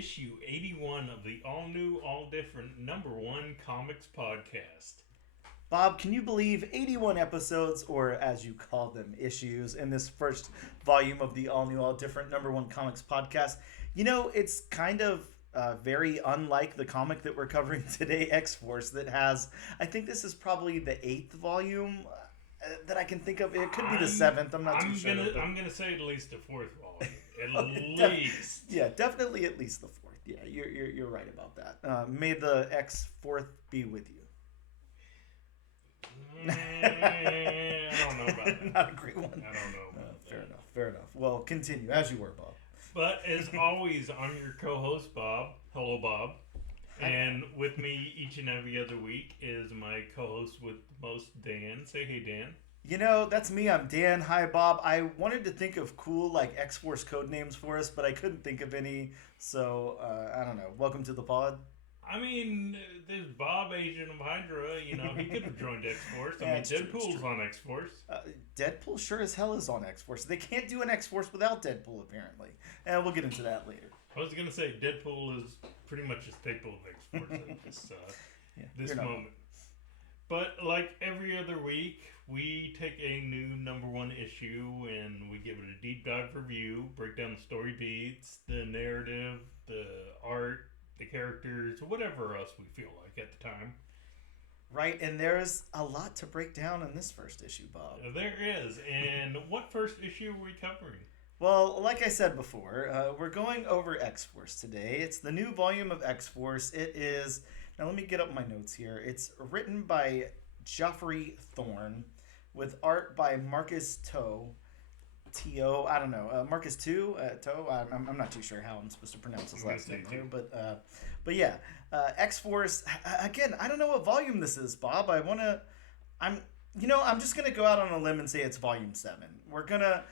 issue 81 of the all-new, all-different #1 comics podcast. Bob, can you believe 81 episodes, or as you call them, issues, in this first volume of the all-new, all-different #1 comics podcast? You know, it's kind of very unlike the comic that we're covering today, X-Force, that has, I think this is probably the 8th volume that I can think of. It could be the 7th. I'm not too sure. I'm gonna say at least the 4th volume. At least. Yeah, definitely at least the 4th. Yeah, you're right about that. May the X-4th be with you. I don't know about that. Not a great one. I don't know about that. Fair enough. Well, continue as you were, Bob. But as always, I'm your co-host, Bob. Hello, Bob. And with me each and every other week is my co-host with the most, Dan. Say hey, Dan. You know, that's me. I'm Dan. Hi, Bob. I wanted to think of cool, like, X-Force code names for us, but I couldn't think of any. So, I don't know. Welcome to the pod. I mean, there's Bob, Agent of Hydra. You know, he could have joined X-Force. I mean, Deadpool's on X-Force. Deadpool sure as hell is on X-Force. They can't do an X-Force without Deadpool, apparently. And we'll get into that later. I was going to say, Deadpool is pretty much a staple of X-Force at this moment. But like every other week, we take a new #1 issue and we give it a deep dive review, break down the story beats, the narrative, the art, the characters, whatever else we feel like at the time. Right, and there's a lot to break down in this first issue, Bob. There is. And what first issue are we covering? Well, like I said before, we're going over X-Force today. It's the new volume of X-Force. It is, now let me get up my notes here. It's written by Geoffrey Thorne with art by Marcus T.O. I don't know. Marcus Toe. I'm not too sure how I'm supposed to pronounce his last name here, but yeah, X-Force. Again, I don't know what volume this is, Bob. I'm just gonna go out on a limb and say it's volume 7. We're gonna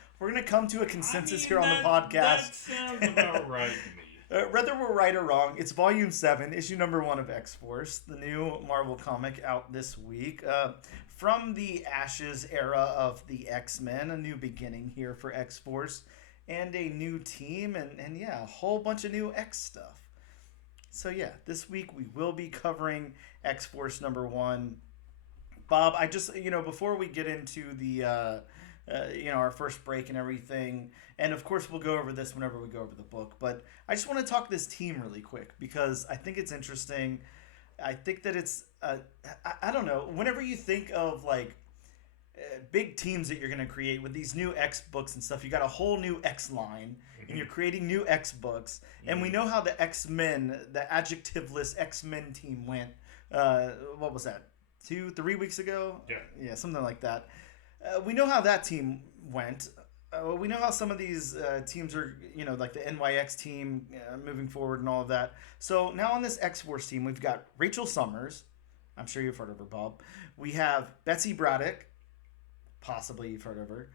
come to a consensus here on the podcast. That sounds about right to me. Whether we're right or wrong, it's volume 7, issue #1 of X-Force, the new Marvel comic out this week. From the Ashes era of the X-Men, a new beginning here for X-Force, and a new team, and yeah, a whole bunch of new X stuff. So yeah, this week we will be covering X-Force #1. Bob, I just, before we get into the, our first break and everything, and of course we'll go over this whenever we go over the book, but I just want to talk this team really quick because I think it's interesting. I think that it's, I don't know, whenever you think of like big teams that you're going to create with these new X books and stuff, you got a whole new X line and you're creating new X books. And we know how the X-Men, the adjectiveless X-Men team went, what was that, 2-3 weeks ago? Yeah, something like that. We know how that team went. We know how some of these teams are, like the NYX team moving forward and all of that. So now on this X-Force team, we've got Rachel Summers. I'm sure you've heard of her, Bob. We have Betsy Braddock. Possibly you've heard of her.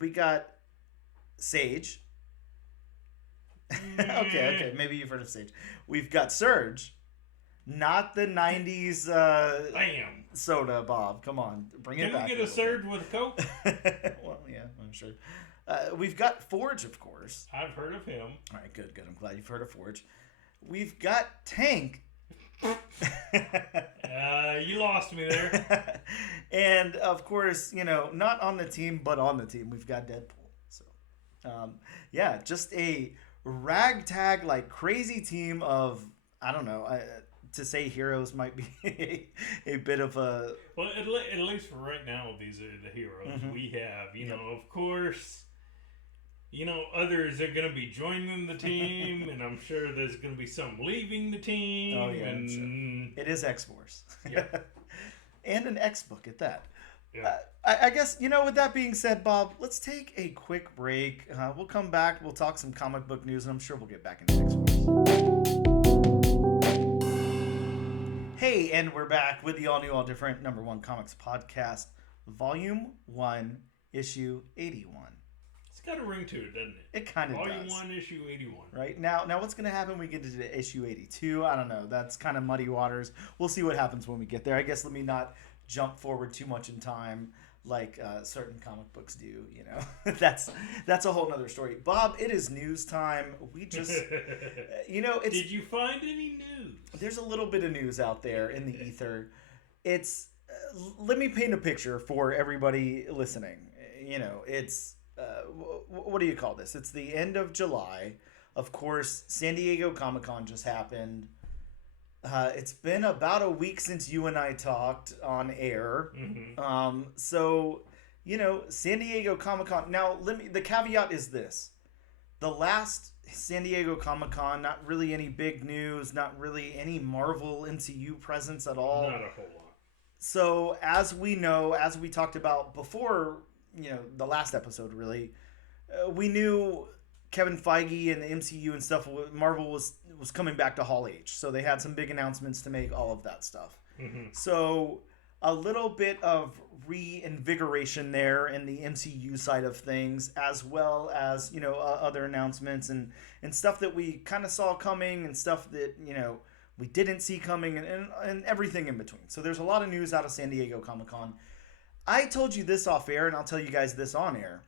We got Sage. Okay. Maybe you've heard of Sage. We've got Surge. Not the 90s Bam. soda, Bob. Come on. Bring it back. Can we get a Surge with a Coke? Well, yeah, I'm sure. We've got Forge, of course. I've heard of him. All right, good. I'm glad you've heard of Forge. We've got Tank. You lost me there. And, of course, not on the team, but on the team, we've got Deadpool. So, yeah, just a ragtag, like, crazy team of, I don't know, to say heroes might be a bit of a... Well, at least for right now, these are the heroes we have. Of course, others are going to be joining the team, and I'm sure there's going to be some leaving the team. Oh, yeah, and sure. It is X-Force. Yeah. And an X-book at that. Yeah. I guess, with that being said, Bob, let's take a quick break. We'll come back. We'll talk some comic book news, and I'm sure we'll get back into X-Force. Hey, and we're back with the all-new, all-different #1 Comics Podcast, Volume 1, Issue 81. It's got a ring to it, doesn't it? It kind of does. Volume 1, Issue 81. Right? Now what's going to happen when we get into Issue 82? I don't know. That's kind of muddy waters. We'll see what happens when we get there. I guess let me not jump forward too much in time. like certain comic books do. You know, that's a whole nother story. Bob, it is news time. We just, it's. Did you find any news? There's a little bit of news out there in the ether. It's. Let me paint a picture for everybody listening. It's. What do you call this? It's the end of July. Of course, San Diego Comic-Con just happened. It's been about a week since you and I talked on air. Mm-hmm. So, San Diego Comic-Con. Now, the caveat is this. The last San Diego Comic-Con, not really any big news, not really any Marvel MCU presence at all. Not a whole lot. So, as we know, as we talked about before, the last episode, really, we knew Kevin Feige and the MCU and stuff, Marvel was coming back to Hall H. So they had some big announcements to make, all of that stuff. Mm-hmm. So a little bit of reinvigoration there in the MCU side of things, as well as, other announcements and stuff that we kind of saw coming and stuff that, we didn't see coming and everything in between. So there's a lot of news out of San Diego Comic-Con. I told you this off air, and I'll tell you guys this on air.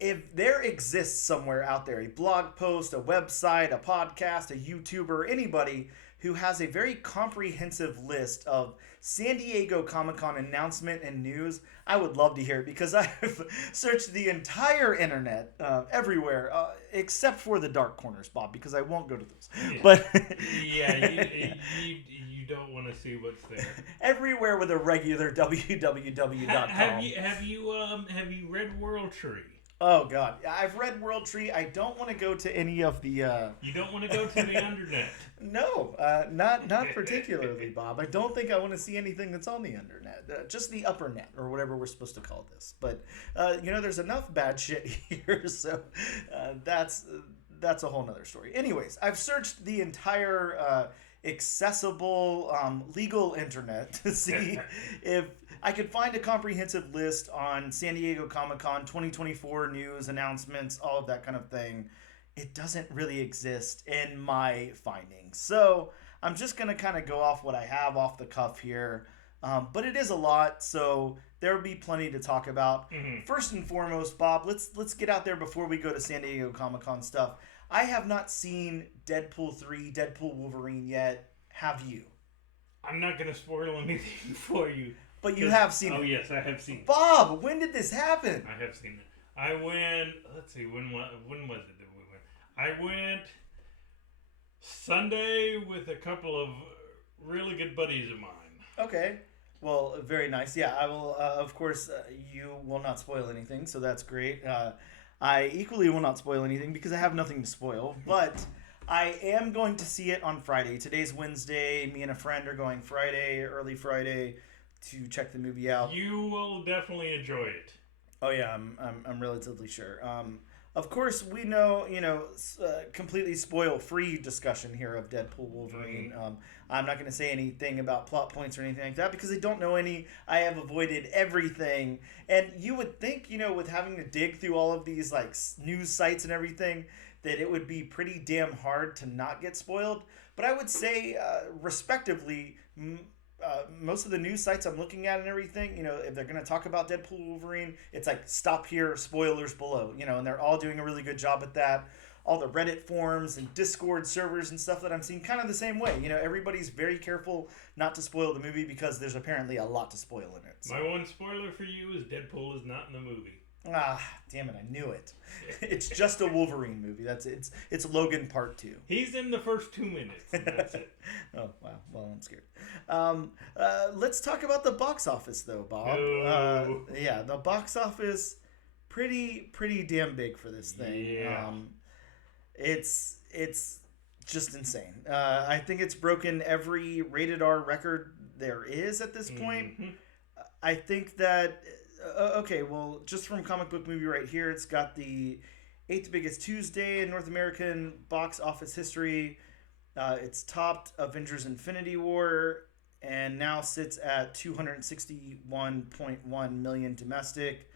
If there exists somewhere out there, a blog post, a website, a podcast, a YouTuber, anybody who has a very comprehensive list of San Diego Comic-Con announcement and news, I would love to hear it, because I've searched the entire internet everywhere, except for the dark corners, Bob, because I won't go to those. Yeah. But you don't want to see what's there. Everywhere with a regular www.com. Have you read World Tree? Oh God, I've read World Tree. I don't want to go to any of the. You don't want to go to the undernet. No, not particularly, Bob. I don't think I want to see anything that's on the undernet. Just the upper net, or whatever we're supposed to call this. But there's enough bad shit here, so that's a whole nother story. Anyways, I've searched the entire accessible legal internet to see if I could find a comprehensive list on San Diego Comic-Con 2024 news, announcements, all of that kind of thing. It doesn't really exist in my findings. So I'm just going to kind of go off what I have off the cuff here. But it is a lot, so there will be plenty to talk about. Mm-hmm. First and foremost, Bob, let's get out there before we go to San Diego Comic-Con stuff. I have not seen Deadpool 3, Deadpool Wolverine yet. Have you? I'm not going to spoil anything for you. But you have seen it. Oh, yes, I have seen it. Bob, when did this happen? I have seen it. I went, let's see, when was it that we went? I went Sunday with a couple of really good buddies of mine. Okay. Well, very nice. Yeah, I will, of course, you will not spoil anything, so that's great. I equally will not spoil anything because I have nothing to spoil, but I am going to see it on Friday. Today's Wednesday. Me and a friend are going Friday, early Friday, to check the movie out. You will definitely enjoy it. Oh yeah, I'm relatively sure. Of course, we know, completely spoil-free discussion here of Deadpool Wolverine. Mm-hmm. I'm not going to say anything about plot points or anything like that because I don't know any. I have avoided everything. And you would think, with having to dig through all of these like news sites and everything, that it would be pretty damn hard to not get spoiled. But I would say, respectively, most of the news sites I'm looking at and everything, if they're going to talk about Deadpool Wolverine, it's like stop here, spoilers below, and they're all doing a really good job at that. All the Reddit forums and Discord servers and stuff that I'm seeing kind of the same way. Everybody's very careful not to spoil the movie because there's apparently a lot to spoil in it. So. My one spoiler for you is Deadpool is not in the movie. Ah, damn it, I knew it. It's just a Wolverine movie. It's Logan Part 2. He's in the first 2 minutes, and that's it. Oh, wow. Well, I'm scared. Let's talk about the box office, though, Bob. No. Yeah, the box office, pretty damn big for this thing. Yeah. It's just insane. I think it's broken every rated R record there is at this point. Mm-hmm. I think that... okay, well, just from Comic Book Movie right here, it's got the 8th biggest Tuesday in North American box office history. It's topped Avengers Infinity War and now sits at 261.1 million domestic.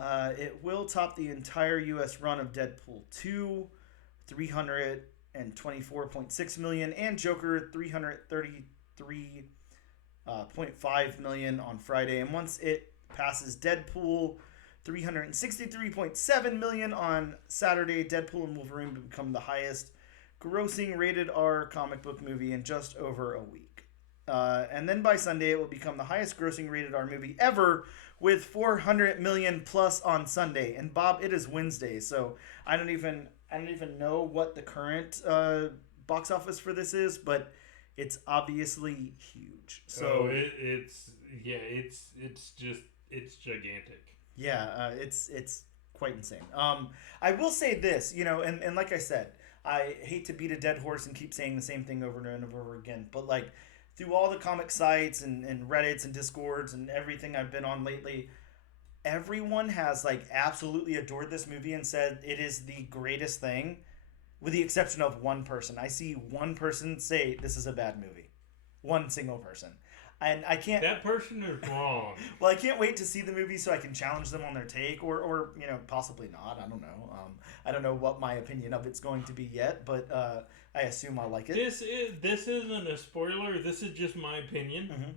It will top the entire U.S. run of Deadpool 2, 324.6 million, and Joker 333 0.5 million on Friday. And once it passes Deadpool, 363.7 million on Saturday. Deadpool and Wolverine will become the highest grossing rated R comic book movie in just over a week. And then by Sunday, it will become the highest grossing rated R movie ever with 400 million plus on Sunday. And Bob, it is Wednesday, so I don't even know what the current box office for this is, but it's obviously huge. So it's gigantic. Yeah, it's quite insane. I will say this, and like I said, I hate to beat a dead horse and keep saying the same thing over and over again, but like through all the comic sites and Reddits and Discords and everything I've been on lately, everyone has like absolutely adored this movie and said it is the greatest thing, with the exception of one person. I see one person say this is a bad movie. One single person. And I can't... That person is wrong. Well, I can't wait to see the movie so I can challenge them on their take, or possibly not. I don't know. I don't know what my opinion of it's going to be yet, but I assume I'll like it. This isn't a spoiler. This is just my opinion,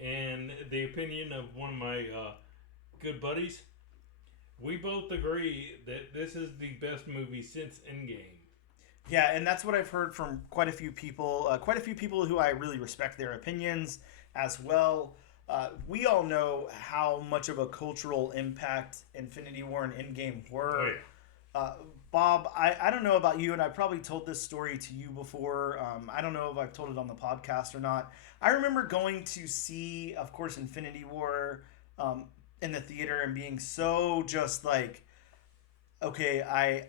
and the opinion of one of my good buddies. We both agree that this is the best movie since Endgame. Yeah, and that's what I've heard from quite a few people. Quite a few people who I really respect their opinions as well. We all know how much of a cultural impact Infinity War and Endgame were. Oh, yeah. Bob, I don't know about you, and I probably told this story to you before. I don't know if I've told it on the podcast or not. I remember going to see, of course, Infinity War in the theater and being so just like, okay,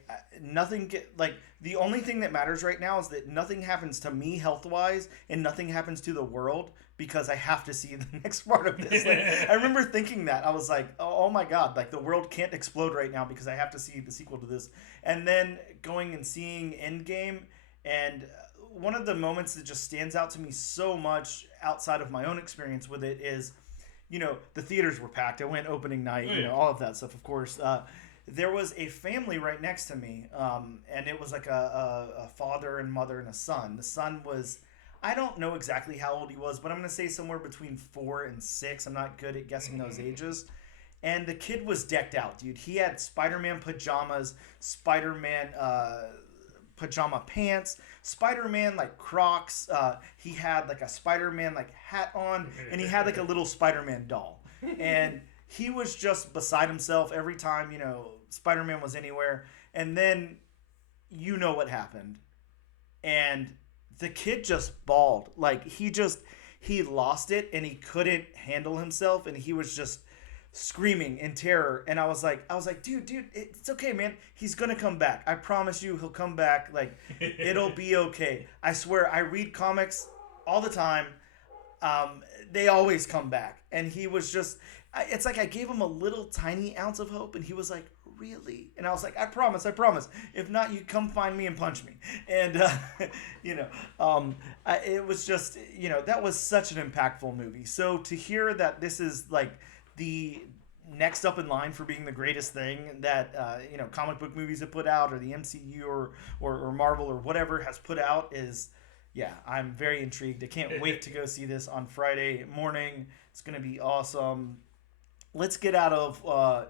the only thing that matters right now is that nothing happens to me health-wise and nothing happens to the world because I have to see the next part of this. Like, I remember thinking that. I was like, oh my God, like the world can't explode right now because I have to see the sequel to this. And then going and seeing Endgame, and one of the moments that just stands out to me so much outside of my own experience with it is, the theaters were packed. I went opening night, all of that stuff, of course. There was a family right next to me, and it was like a father and mother and a son. The son was, I don't know exactly how old he was, but I'm going to say somewhere between 4 and 6. I'm not good at guessing those ages. And the kid was decked out, dude. He had Spider-Man pajamas, Spider-Man pajama pants, Spider-Man like Crocs. He had like a Spider-Man like hat on, and he had like a little Spider-Man doll. And he was just beside himself every time, Spider-Man was anywhere. And then you know what happened. And the kid just bawled. Like he lost it and he couldn't handle himself and he was just screaming in terror. And I was like, dude, it's okay, man. He's going to come back. I promise you he'll come back. Like it'll be okay. I swear, I read comics all the time. They always come back. And he was just, it's like I gave him a little tiny ounce of hope and he was like, really? And I was like, I promise. If not, you come find me and punch me. And, it was just, that was such an impactful movie. So to hear that this is like the next up in line for being the greatest thing that, comic book movies have put out or the MCU or Marvel or whatever has put out is, yeah, I'm very intrigued. I can't wait to go see this on Friday morning. It's going to be awesome. Let's get out of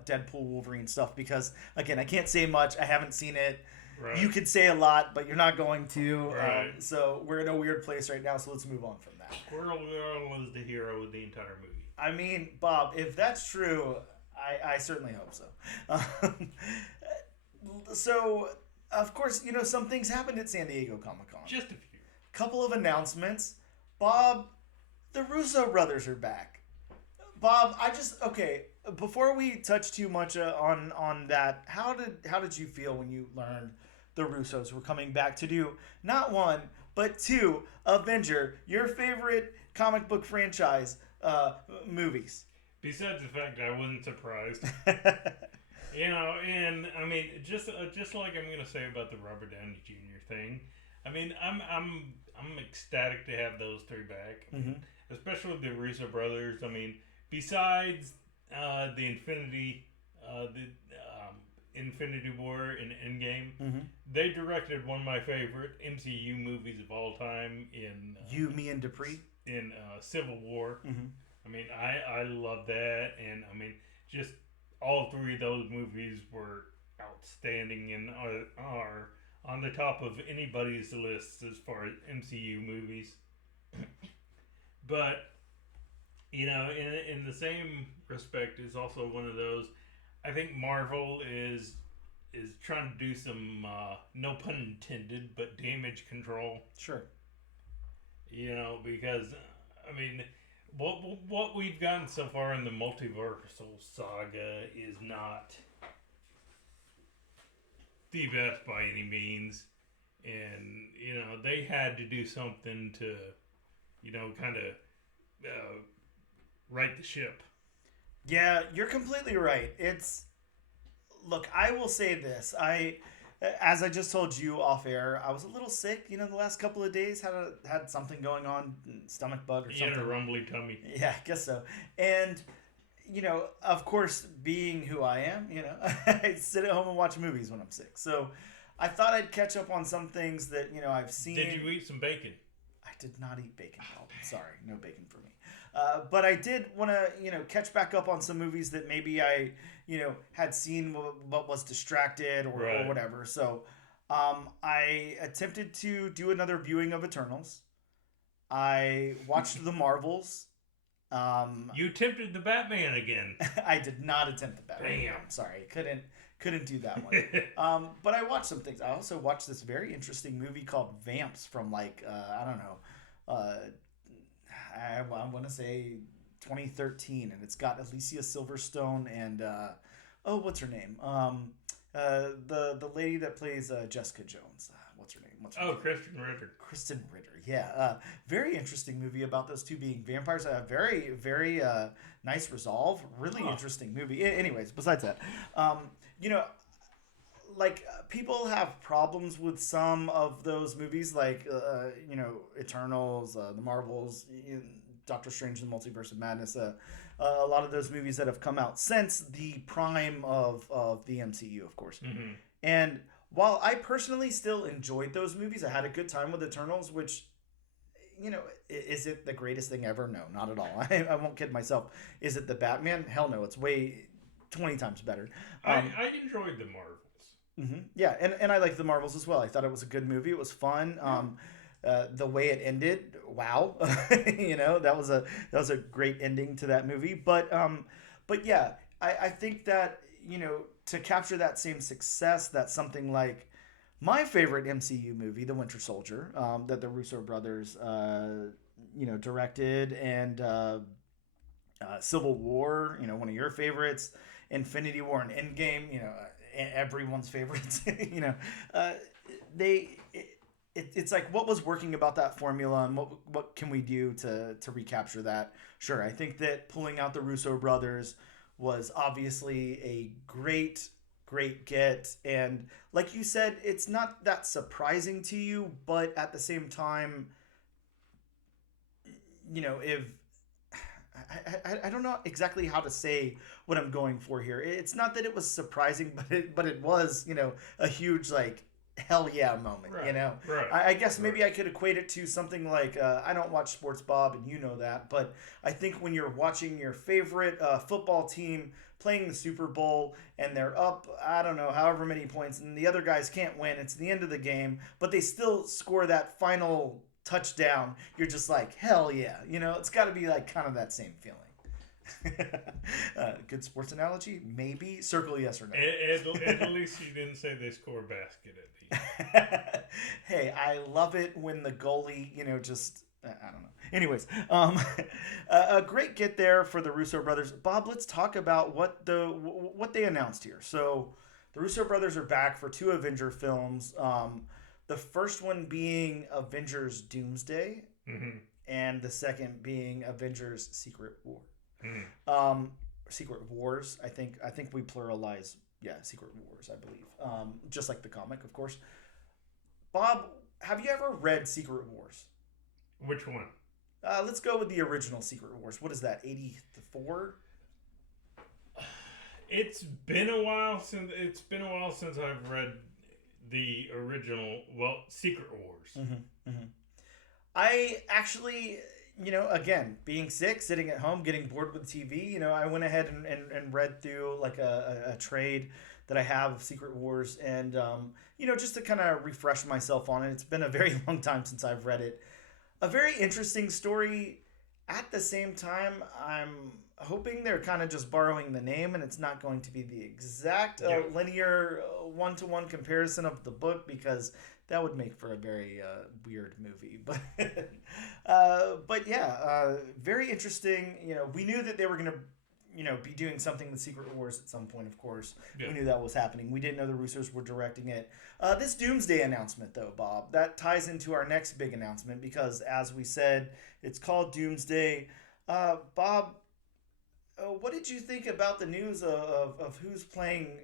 Deadpool Wolverine stuff because, again, I can't say much. I haven't seen it. Right. You could say a lot, but you're not going to. Right. So we're in a weird place right now, so let's move on from that. Squirrel Girl was the hero of the entire movie. I mean, Bob, if that's true, I certainly hope so. So, of course, some things happened at San Diego Comic-Con. Just a few. Couple of announcements. Bob, the Russo brothers are back. Bob, before we touch too much on that, how did you feel when you learned the Russos were coming back to do not one, but two Avenger, your favorite comic book franchise movies? Besides the fact that I wasn't surprised. And I mean, just like I'm going to say about the Robert Downey Jr. thing, I mean, I'm ecstatic to have those three back, especially the Russo brothers. I mean, besides the Infinity War and Endgame, they directed one of my favorite MCU movies of all time in You, Me, and Dupree. in Civil War. Mm-hmm. I mean, I love that, and I mean, just all three of those movies were outstanding and are on the top of anybody's list as far as MCU movies. But you know, in the same respect, is also one of those. I think Marvel is trying to do some no pun intended, but damage control. Sure. You know, because I mean, what we've gotten so far in the multiversal saga is not the best by any means, and you know they had to do something to, you know, kind of right the ship. Yeah, you're completely right. Look, I will say this. As I just told you off air, I was a little sick, you know, the last couple of days. Had something going on, stomach bug or something. You had a rumbly tummy. Yeah, I guess so. And, you know, of course, being who I am, you know, I sit at home and watch movies when I'm sick. So I thought I'd catch up on some things that, you know, I've seen. Did you eat some bacon? I did not eat bacon. Oh, sorry, no bacon for me. But I did want to, you know, catch back up on some movies that maybe I, you know, had seen but was distracted or whatever. So I attempted to do another viewing of Eternals. I watched The Marvels. You attempted the Batman again. I did not attempt the Batman. Damn. I'm sorry, couldn't do that one. But I watched some things. I also watched this very interesting movie called Vamps from like I don't know. I want to say 2013, and it's got Alicia Silverstone and what's her name? The lady that plays Jessica Jones. What's her name? Kristen Ritter. Kristen Ritter. Yeah. Very interesting movie about those two being vampires. Very very nice resolve. Really interesting movie. Anyways, besides that, you know. Like, people have problems with some of those movies, like, you know, Eternals, The Marvels, Doctor Strange, The Multiverse of Madness, a lot of those movies that have come out since the prime of the MCU, of course. Mm-hmm. And while I personally still enjoyed those movies, I had a good time with Eternals, which, you know, is it the greatest thing ever? No, not at all. I won't kid myself. Is it the Batman? Hell no, it's way 20 times better. I enjoyed The Marvels. Mm-hmm. Yeah, and I liked The Marvels as well. I thought it was a good movie. It was fun. The way it ended, wow, you know, that was a great ending to that movie. But yeah, I think that, you know, to capture that same success, that something like my favorite MCU movie, The Winter Soldier, that the Russo brothers, you know, directed, and Civil War, you know, one of your favorites, Infinity War and Endgame, you know. Everyone's favorites, you know, it's like, what was working about that formula, and what can we do to recapture that? Sure, I think that pulling out the Russo brothers was obviously a great get, and like you said, it's not that surprising to you, but at the same time, you know, if I don't know exactly how to say what I'm going for here. It's not that it was surprising, but it was, you know, a huge, like, hell yeah moment, you know? Right. I guess maybe I could equate it to something like, I don't watch sports, Bob, and you know that, but I think when you're watching your favorite football team playing the Super Bowl and they're up, I don't know, however many points, and the other guys can't win, it's the end of the game, but they still score that final touchdown, you're just like, hell yeah, you know, it's got to be like kind of that same feeling. Good sports analogy, maybe. Circle yes or no. At least you didn't say they score a basket at the end. Hey, I love it when the goalie, you know, just I don't know. Anyways, a great get there for the Russo brothers. Bob, let's talk about what they announced here. So the Russo brothers are back for 2 Avenger films. The first one being Avengers Doomsday, mm-hmm. and the second being Avengers Secret War. Mm-hmm. Secret Wars, I think we pluralize, Secret Wars, I believe. Just like the comic, of course. Bob, have you ever read Secret Wars? Which one? Let's go with the original Secret Wars. What is that, 84? It's been a while since I've read the original, Secret Wars. Mm-hmm, mm-hmm. I actually, again, being sick, sitting at home, getting bored with TV, I went ahead and read through like a trade that I have of Secret Wars, and just to kind of refresh myself on it. It's been a very long time since I've read it. A very interesting story. At the same time, I'm hoping they're kind of just borrowing the name, and it's not going to be the exact linear one-to-one comparison of the book, because that would make for a very weird movie. But yeah, very interesting. We knew that they were going to be doing something with Secret Wars at some point, of course. Yeah. We knew that was happening. We didn't know the Russos were directing it. This Doomsday announcement, though, Bob, that ties into our next big announcement, because, as we said, it's called Doomsday. Bob, what did you think about the news of who's playing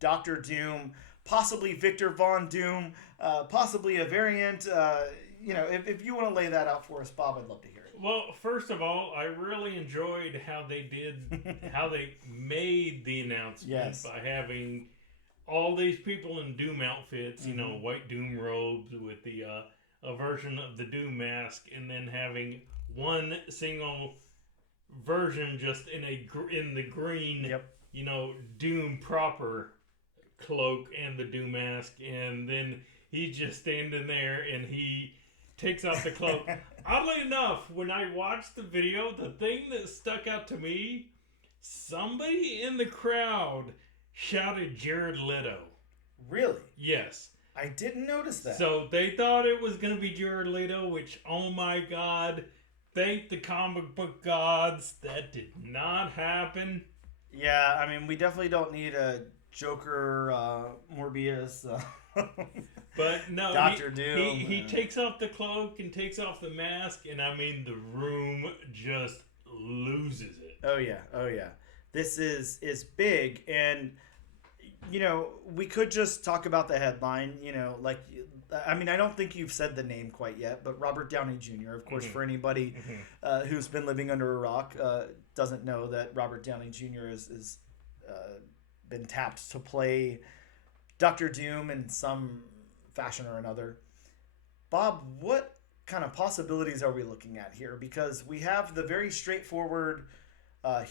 Doctor Doom, possibly Victor Von Doom, possibly a variant? If you want to lay that out for us, Bob, I'd love to hear it. Well, first of all, I really enjoyed how they made the announcement by having all these people in Doom outfits, white Doom robes with the a version of the Doom mask, and then having one single version just in the green, Doom proper cloak and the Doom mask, and then he's just standing there and he takes off the cloak. Oddly enough, when I watched the video, the thing that stuck out to me, somebody in the crowd shouted Jared Leto. Really? Yes. I didn't notice that. So they thought it was going to be Jared Leto, which, oh my God, thank the comic book gods, that did not happen. Yeah, I mean, we definitely don't need a Joker, Morbius, but no, Doctor Doom. He takes off the cloak and takes off the mask, and I mean, the room just loses it. Oh yeah. This is big, and we could just talk about the headline. I don't think you've said the name quite yet, but Robert Downey Jr. Of course, for anybody who's been living under a rock, doesn't know that Robert Downey Jr. is been tapped to play Doctor Doom in some fashion or another. Bob, what kind of possibilities are we looking at here? Because we have the very straightforward,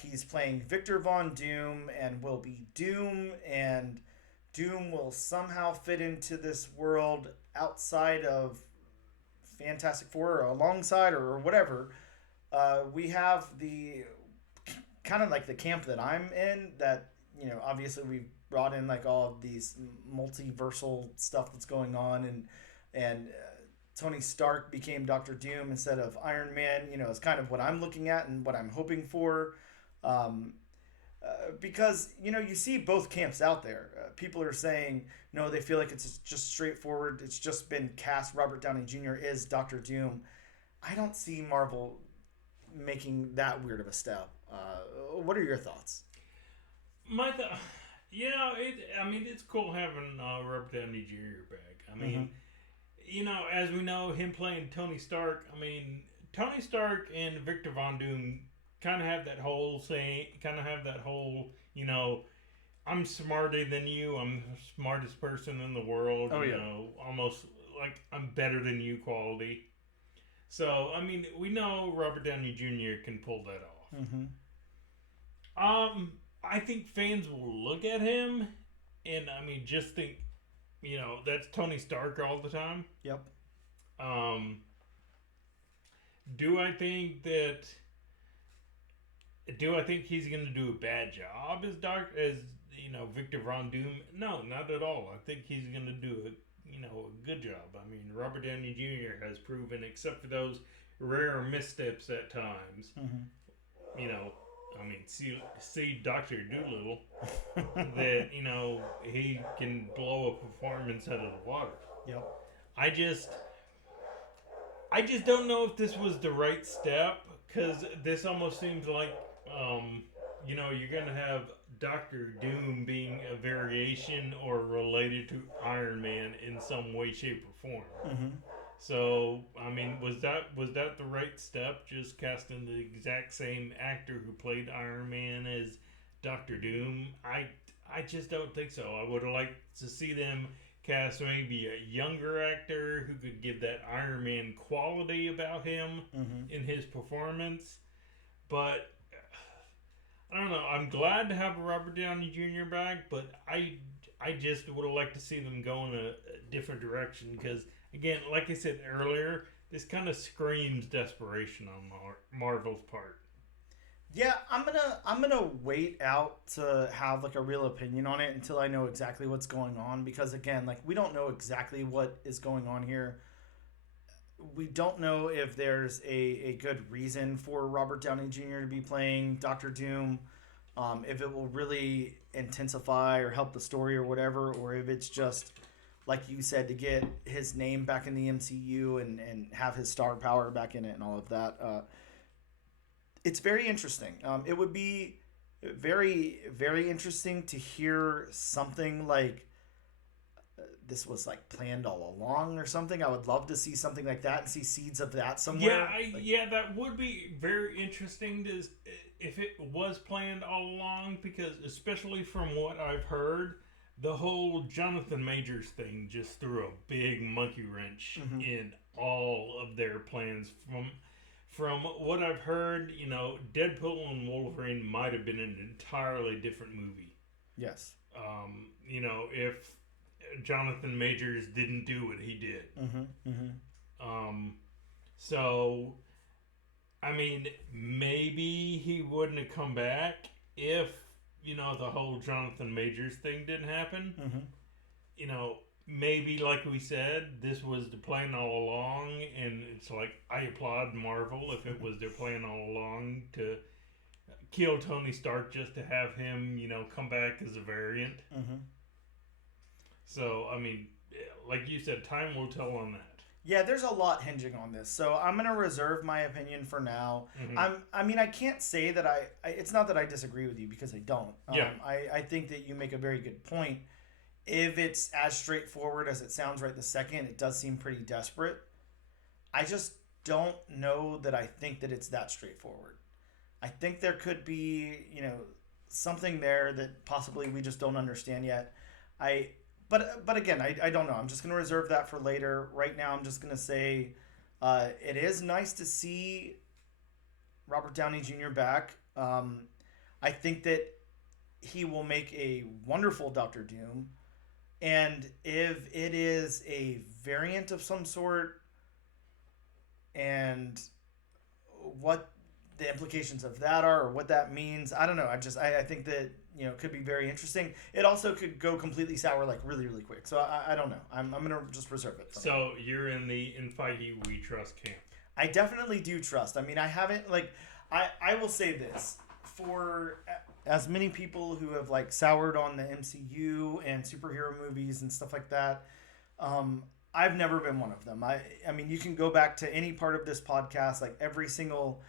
he's playing Victor Von Doom and will be Doom, and Doom will somehow fit into this world outside of Fantastic Four or alongside or whatever. We have the kind of like the camp that I'm in, that obviously we've brought in like all of these multiversal stuff that's going on, and Tony Stark became Doctor Doom instead of Iron Man. Is kind of what I'm looking at and what I'm hoping for, because you see both camps out there. People are saying no, they feel like it's just straightforward. It's just been cast. Robert Downey Jr. is Doctor Doom. I don't see Marvel making that weird of a step. What are your thoughts? It's cool having Robert Downey Jr. back. I mean, as we know, him playing Tony Stark. I mean, Tony Stark and Victor Von Doom kind of have that whole saying. I'm smarter than you. I'm the smartest person in the world. Almost like I'm better than you quality. So I mean, we know Robert Downey Jr. can pull that off. I think fans will look at him and, just think, that's Tony Stark all the time. Yep. Do I think he's going to do a bad job as Victor Von Doom? No, not at all. I think he's going to do a good job. I mean, Robert Downey Jr. has proven, except for those rare missteps at times, see Dr. Doolittle, that, he can blow a performance out of the water. Yep. I just don't know if this was the right step, because this almost seems like, you're going to have Doctor Doom being a variation or related to Iron Man in some way, shape, or form. So, was that the right step? Just casting the exact same actor who played Iron Man as Doctor Doom? I just don't think so. I would have liked to see them cast maybe a younger actor who could give that Iron Man quality about him in his performance. But I don't know. I'm glad to have Robert Downey Jr. back, but I just would have liked to see them go in a different direction because, again, like I said earlier, this kind of screams desperation on Marvel's part. Yeah, I'm gonna wait out to have like a real opinion on it until I know exactly what's going on, because again, like, we don't know exactly what is going on here. We don't know if there's a good reason for Robert Downey Jr. to be playing Doctor Doom, if it will really intensify or help the story or whatever, or if it's just, like you said, to get his name back in the MCU and have his star power back in it and all of that. It's very interesting. It would be very, very interesting to hear something like this was like planned all along or something. I would love to see something like that and see seeds of that somewhere. Yeah, that would be very interesting to, if it was planned all along, because especially from what I've heard, the whole Jonathan Majors thing just threw a big monkey wrench in all of their plans. From what I've heard, Deadpool and Wolverine might have been an entirely different movie. Yes. If Jonathan Majors didn't do what he did. So, I mean, maybe he wouldn't have come back if, the whole Jonathan Majors thing didn't happen. Maybe, like we said, this was the plan all along, and it's like, I applaud Marvel if it was their plan all along to kill Tony Stark just to have him, come back as a variant. So, I mean, like you said, time will tell on that. Yeah, there's a lot hinging on this, so I'm going to reserve my opinion for now. I can't say that it's not that I disagree with you, because I don't. I think that you make a very good point. If it's as straightforward as it sounds right this second, it does seem pretty desperate. I just don't know that I think that it's that straightforward. I think there could be, something there that possibly we just don't understand yet. But again, I don't know. I'm just going to reserve that for later. Right now, I'm just going to say it is nice to see Robert Downey Jr. back. I think that he will make a wonderful Doctor Doom. And if it is a variant of some sort, and what the implications of that are, or what that means, I don't know. I think that, it could be very interesting. It also could go completely sour, like, really, really quick. So I don't know. I'm going to just reserve it. So you're in Feige we trust camp. I definitely do trust. I mean, I haven't, I will say this. For as many people who have, soured on the MCU and superhero movies and stuff like that, I've never been one of them. I mean, you can go back to any part of this podcast, every single...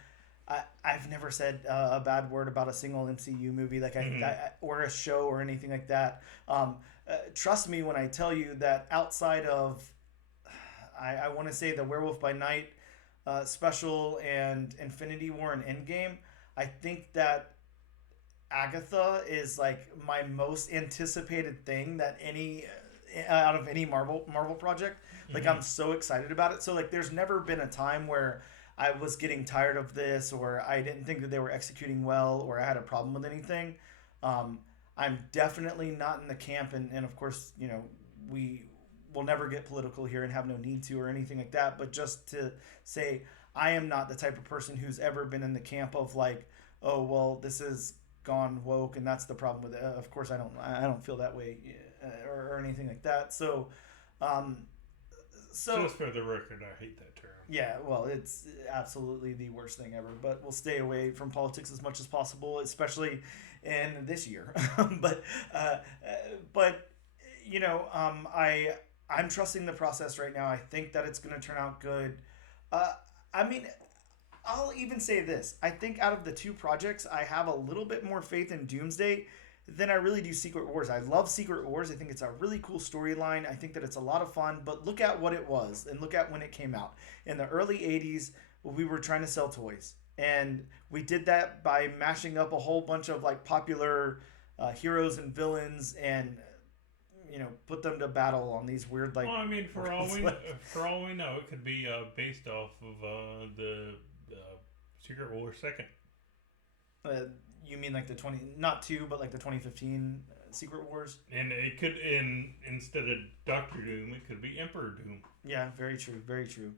I've never said a bad word about a single MCU movie, or a show or anything like that. Trust me when I tell you that outside of, I want to say the Werewolf by Night special and Infinity War and Endgame, I think that Agatha is my most anticipated thing that out of any Marvel project. I'm so excited about it. So there's never been a time where I was getting tired of this, or I didn't think that they were executing well, or I had a problem with anything. I'm definitely not in the camp, and of course, we will never get political here and have no need to or anything like that, but just to say, I am not the type of person who's ever been in the camp of oh, well, this is gone woke and that's the problem with it. Of course, I don't feel that way or anything like that. So just for the record, I hate that term. Yeah, well, it's absolutely the worst thing ever. But we'll stay away from politics as much as possible, especially in this year. But I'm trusting the process right now. I think that it's going to turn out good. I'll even say this. I think out of the two projects, I have a little bit more faith in Doomsday than I really do Secret Wars. I love Secret Wars. I think it's a really cool storyline. I think that it's a lot of fun. But look at what it was and look at when it came out. In the early 80s, we were trying to sell toys. And we did that by mashing up a whole bunch of popular heroes and villains and put them to battle on these weird like. Well, I mean, for all we know, it could be based off of the Secret War second. You mean like the 2015 Secret Wars? And it could, instead of Doctor Doom, it could be Emperor Doom. Yeah, very true, very true.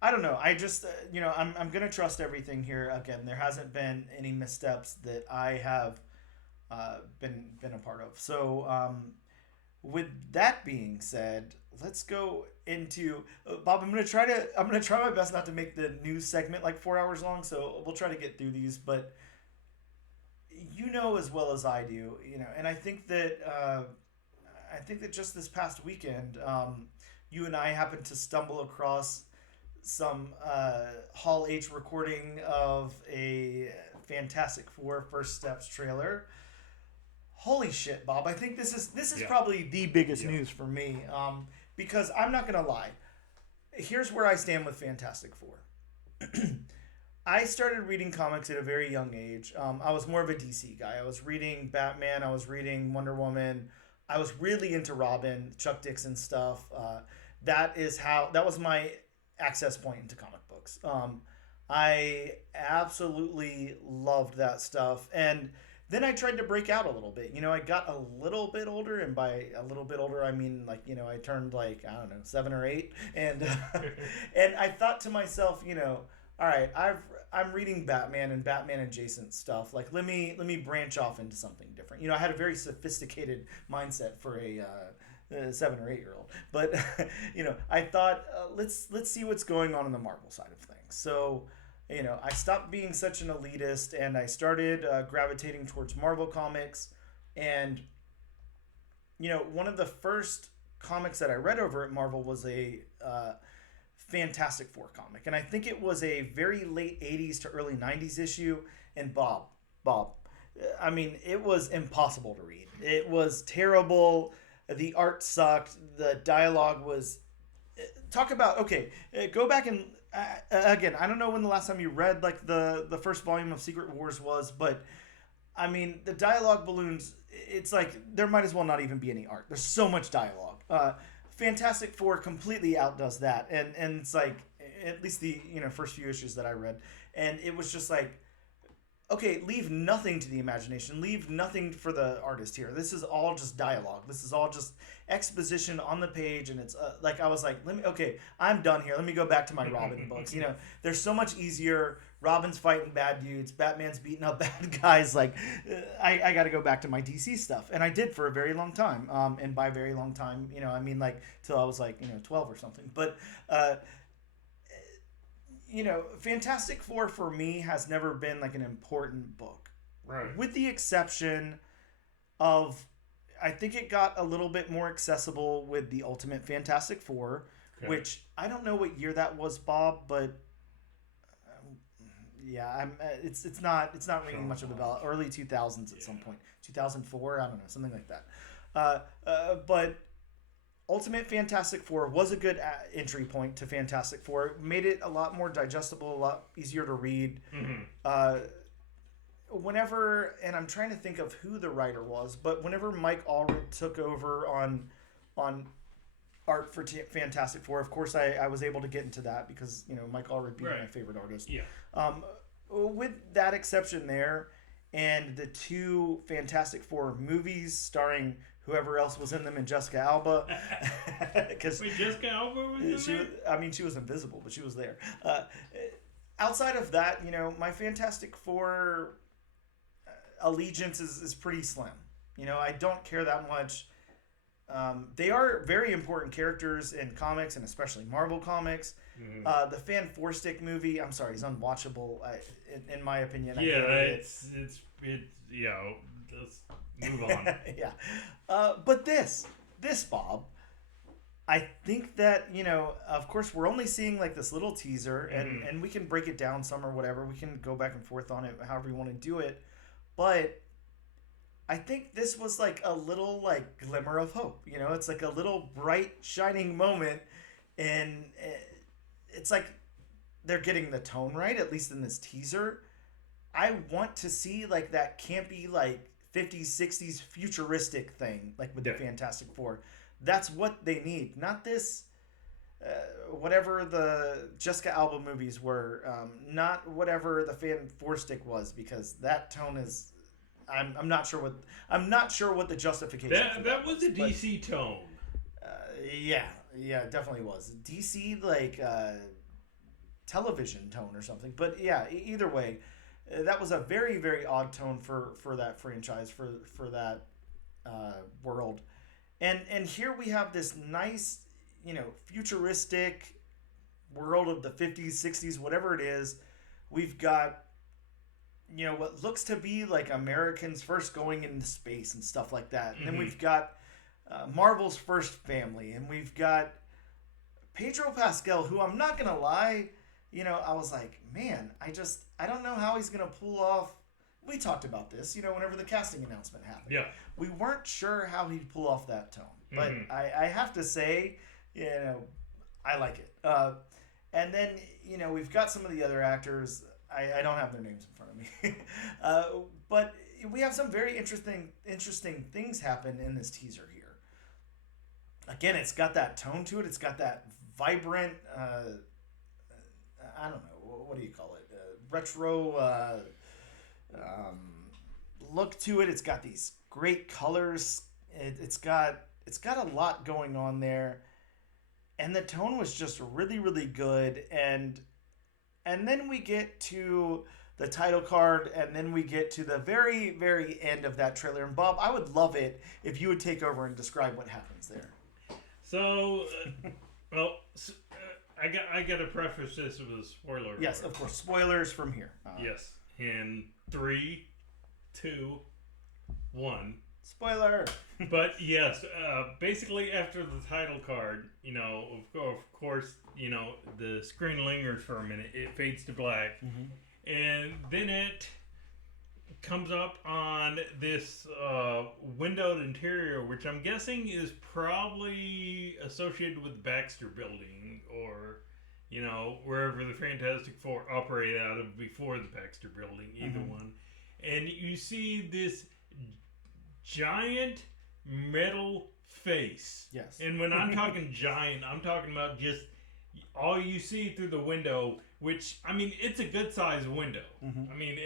I don't know. I just, I'm gonna trust everything here. Again, there hasn't been any missteps that I have been a part of. So, with that being said, let's go into Bob. I'm gonna try my best not to make the news segment like 4 hours long. So we'll try to get through these, but as well as I do, and I think that just this past weekend, you and I happened to stumble across some Hall H recording of a Fantastic Four First Steps trailer. Holy shit, Bob! I think this is probably the biggest news for me, because I'm not gonna lie. Here's where I stand with Fantastic Four. I started reading comics at a very young age. I was more of a DC guy. I was reading Batman. I was reading Wonder Woman. I was really into Robin, Chuck Dixon stuff. That was my access point into comic books. I absolutely loved that stuff. And then I tried to break out a little bit. I got a little bit older, and by a little bit older, I mean I turned 7 or 8, and and I thought to myself, all right, I'm reading Batman and Batman adjacent stuff. Like, let me branch off into something different. I had a very sophisticated mindset for a 7 or 8 year old, but I thought let's see what's going on the Marvel side of things. So, I stopped being such an elitist, and I started gravitating towards Marvel comics. And one of the first comics that I read over at Marvel was a Fantastic Four comic, and I think it was a very late 80s to early 90s issue. And Bob, I mean, it was impossible to read. It was terrible. The art sucked. The dialogue was talk about go back and again, I don't know when the last time you read like the first volume of Secret Wars was, but I mean, the dialogue balloons, it's like there might as well not even be any art. There's so much dialogue. Fantastic Four completely outdoes that, and it's like, at least the first few issues that I read, and it was just like, okay, leave nothing to the imagination, leave nothing for the artist here. This is all just dialogue. This is all just exposition on the page, and it's like, I was like, I'm done here. Let me go back to my Robin books. They're so much easier. Robin's fighting bad dudes. Batman's beating up bad guys. Like, I got to go back to my DC stuff. And I did for a very long time. And by very long time, I mean, like, till I was like, 12 or something. But, Fantastic Four for me has never been like an important book. Right. With the exception of, I think it got a little bit more accessible with the Ultimate Fantastic Four, which I don't know what year that was, Bob, but it's not ringing much of a bell. Early 2000s at some point, 2004, I don't know, something like that. But Ultimate Fantastic Four was a good entry point to Fantastic Four. It made it a lot more digestible, a lot easier to read. Mm-hmm. Whenever, and I'm trying to think of who the writer was, but whenever Mike Allred took over on art for Fantastic Four, of course I was able to get into that because Mike Allred being my favorite artist. Yeah. With that exception there, and the two Fantastic Four movies starring whoever else was in them, and Jessica Alba. Wait, Jessica Alba was in there? I mean, she was invisible, but she was there. Outside of that, my Fantastic Four allegiance is pretty slim. I don't care that much. They are very important characters in comics, and especially Marvel comics. Mm-hmm. The Fan Four Stick movie, I'm sorry, is unwatchable. In my opinion. Let's move on. Yeah. But this Bob, I think that, of course, we're only seeing like this little teaser, and we can break it down some or whatever. We can go back and forth on it, however you want to do it. But I think this was like a little like glimmer of hope. It's like a little bright, shining moment, and it's like they're getting the tone right, at least in this teaser. I want to see like that campy, like 50s, 60s futuristic thing, like with the Fantastic Four. that's what they need. Not this, whatever the Jessica Alba movies were, not whatever the Fan Four Stick was, because that tone is. I'm not sure what the justification. That was a DC tone. Yeah, it definitely was DC television tone or something. But yeah, either way, that was a very, very odd tone for that franchise, for that world. And here we have this nice, futuristic world of the 50s, 60s, whatever it is. We've got, what looks to be like Americans first going into space and stuff like that. And then we've got Marvel's first family. And we've got Pedro Pascal, who, I'm not going to lie, I was like, man, I don't know how he's going to pull off. We talked about this, whenever the casting announcement happened. Yeah. We weren't sure how he'd pull off that tone. But I have to say, I like it. And then, we've got some of the other actors. I don't have their names in front of me. But we have some very interesting things happen in this teaser here. Again, it's got that tone to it. It's got that vibrant, I don't know, what do you call it? Retro look to it. It's got these great colors. It's got a lot going on there. And the tone was just really, really good. And then we get to the title card, and then we get to the very, very end of that trailer. And Bob, I would love it if you would take over and describe what happens there. So, I got to preface this with a spoiler. Yes, of course. Spoilers from here. Yes. In 3, 2, 1. Spoiler! But yes, basically after the title card, of course, the screen lingers for a minute. It fades to black. And then it comes up on this windowed interior, which I'm guessing is probably associated with the Baxter Building, or wherever the Fantastic Four operated out of before the Baxter Building, either one. And you see this giant metal face. Yes. And when I'm talking giant, I'm talking about just all you see through the window, which, I mean, it's a good sized window. I mean,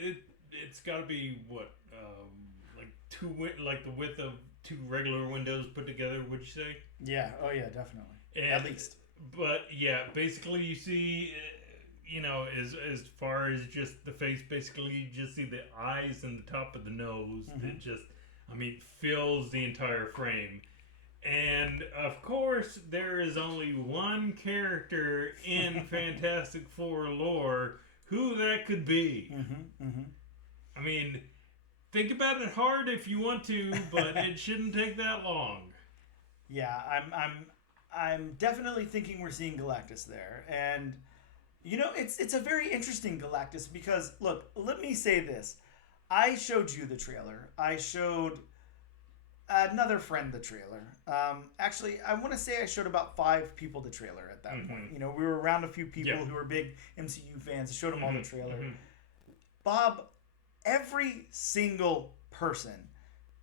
it's got to be what, like the width of 2 regular windows put together, would you say? Yeah. Oh yeah, definitely. At least. But yeah, basically you see, as far as just the face, basically you just see the eyes and the top of the nose. It just, fills the entire frame. And of course, there is only one character in Fantastic Four lore who that could be. I mean, think about it hard if you want to, but it shouldn't take that long. Yeah, I'm definitely thinking we're seeing Galactus there, and it's a very interesting Galactus because look, let me say this: I showed you the trailer. I showed another friend the trailer. Actually, I want to say I showed about 5 people the trailer at that point. We were around a few people who were big MCU fans. I showed them all the trailer. Bob, every single person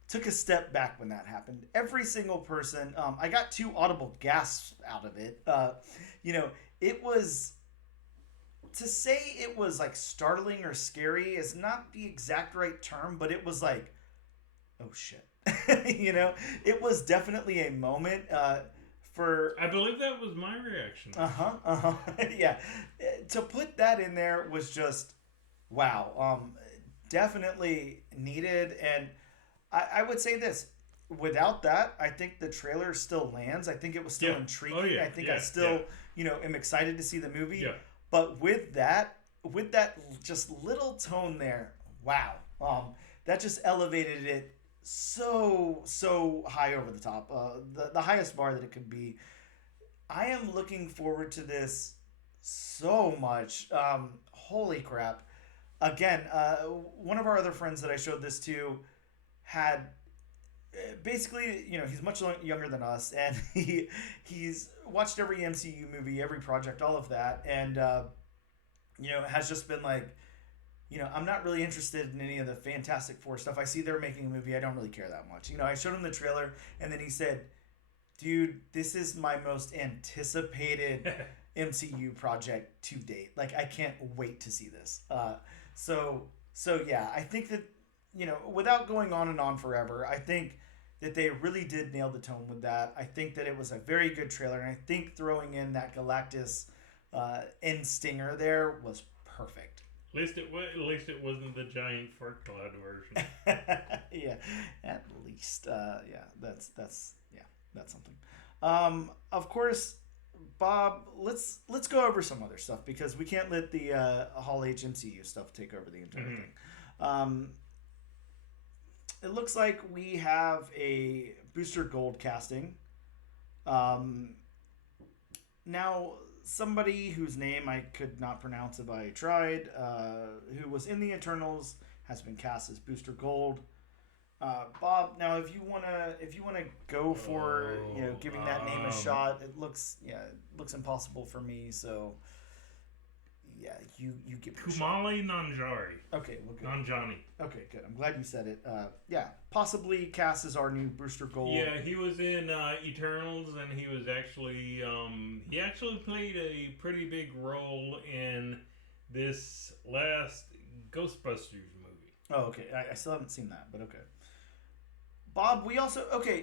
took a step back when that happened. Every single person. I got 2 audible gasps out of it. It was... To say it was like startling or scary is not the exact right term, but it was like, oh shit. It was definitely a moment for... I believe that was my reaction. Yeah. To put that in there was just, wow. Definitely needed. And I would say this. Without that, I think the trailer still lands. I think it was still intriguing. Oh, yeah. I think I still, am excited to see the movie. Yeah. But with that just little tone there, wow. That just elevated it so high over the top. The highest bar that it could be. I am looking forward to this so much. Holy crap. Again, one of our other friends that I showed this to had basically, he's much younger than us, and he's watched every MCU movie, every project, all of that, and has just been like, I'm not really interested in any of the Fantastic Four stuff. I see they're making a movie. I don't really care that much. I showed him the trailer, and then he said, Dude, this is my most anticipated MCU project to date. Like, I can't wait to see this. So yeah, I think that, without going on and on forever, I think that they really did nail the tone with that. I think that it was a very good trailer, and I think throwing in that Galactus end stinger there was perfect. At least it wasn't the giant fart cloud version. Yeah, at least. That's something. Of course, Bob, let's go over some other stuff because we can't let the Hall H MCU stuff take over the entire thing. It looks like we have a Booster Gold casting. Now, somebody whose name I could not pronounce if I tried, who was in the Eternals, has been cast as Booster Gold. Bob, now if you wanna go for giving that name a shot, it looks impossible for me. So yeah, you give it a shot. Kumali Nanjiani. Okay, well, good. Nanjiani. Okay, good. I'm glad you said it. Yeah, possibly cast as our new Booster Gold. Yeah, he was in Eternals, and he was actually he actually played a pretty big role in this last Ghostbusters movie. Oh, okay. I still haven't seen that, but okay. Bob,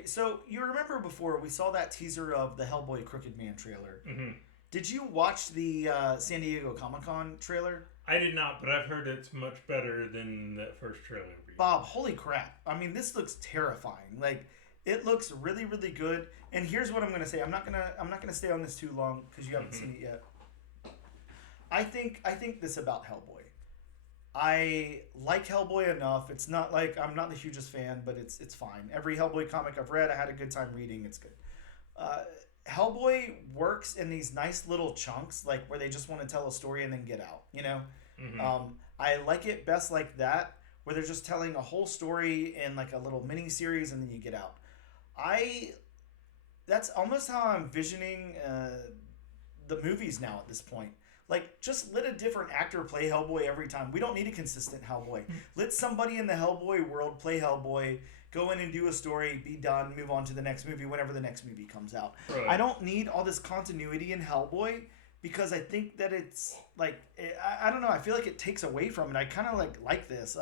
so you remember before we saw that teaser of the Hellboy Crooked Man trailer. Mm-hmm. Did you watch the San Diego Comic-Con trailer? I did not, but I've heard it's much better than that first trailer. Bob, holy crap. I mean, this looks terrifying. Like, it looks really, really good. And here's what I'm going to say. I'm not going to stay on this too long because you haven't seen it yet. I think this about Hellboy. I like Hellboy enough. It's not like I'm not the hugest fan, but it's fine. Every Hellboy comic I've read, I had a good time reading. It's good. Hellboy works in these nice little chunks, like where they just want to tell a story and then get out. Mm-hmm. I like it best like that, where they're just telling a whole story in like a little mini series and then you get out. That's almost how I'm envisioning the movies now at this point. Like, just let a different actor play Hellboy every time. We don't need a consistent Hellboy. Let somebody in the Hellboy world play Hellboy, go in and do a story, be done, move on to the next movie whenever the next movie comes out. Right. I don't need all this continuity in Hellboy because I think that it's, like, I don't know, I feel like it takes away from it. I kind of like this.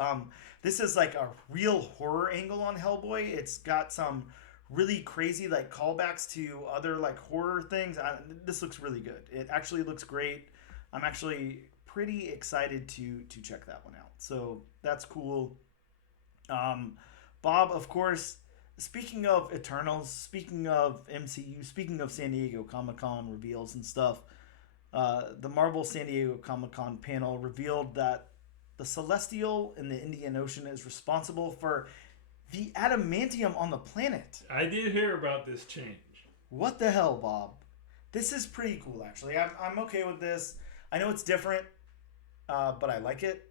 This is, like, a real horror angle on Hellboy. It's got some really crazy, like, callbacks to other, like, horror things. This looks really good. It actually looks great. I'm actually pretty excited to check that one out. So that's cool. Bob, of course, speaking of Eternals, speaking of MCU, speaking of San Diego Comic-Con reveals and stuff, the Marvel San Diego Comic-Con panel revealed that the Celestial in the Indian Ocean is responsible for the adamantium on the planet. I did hear about this change. What the hell, Bob? This is pretty cool, actually. I'm okay with this. I know it's different, but I like it.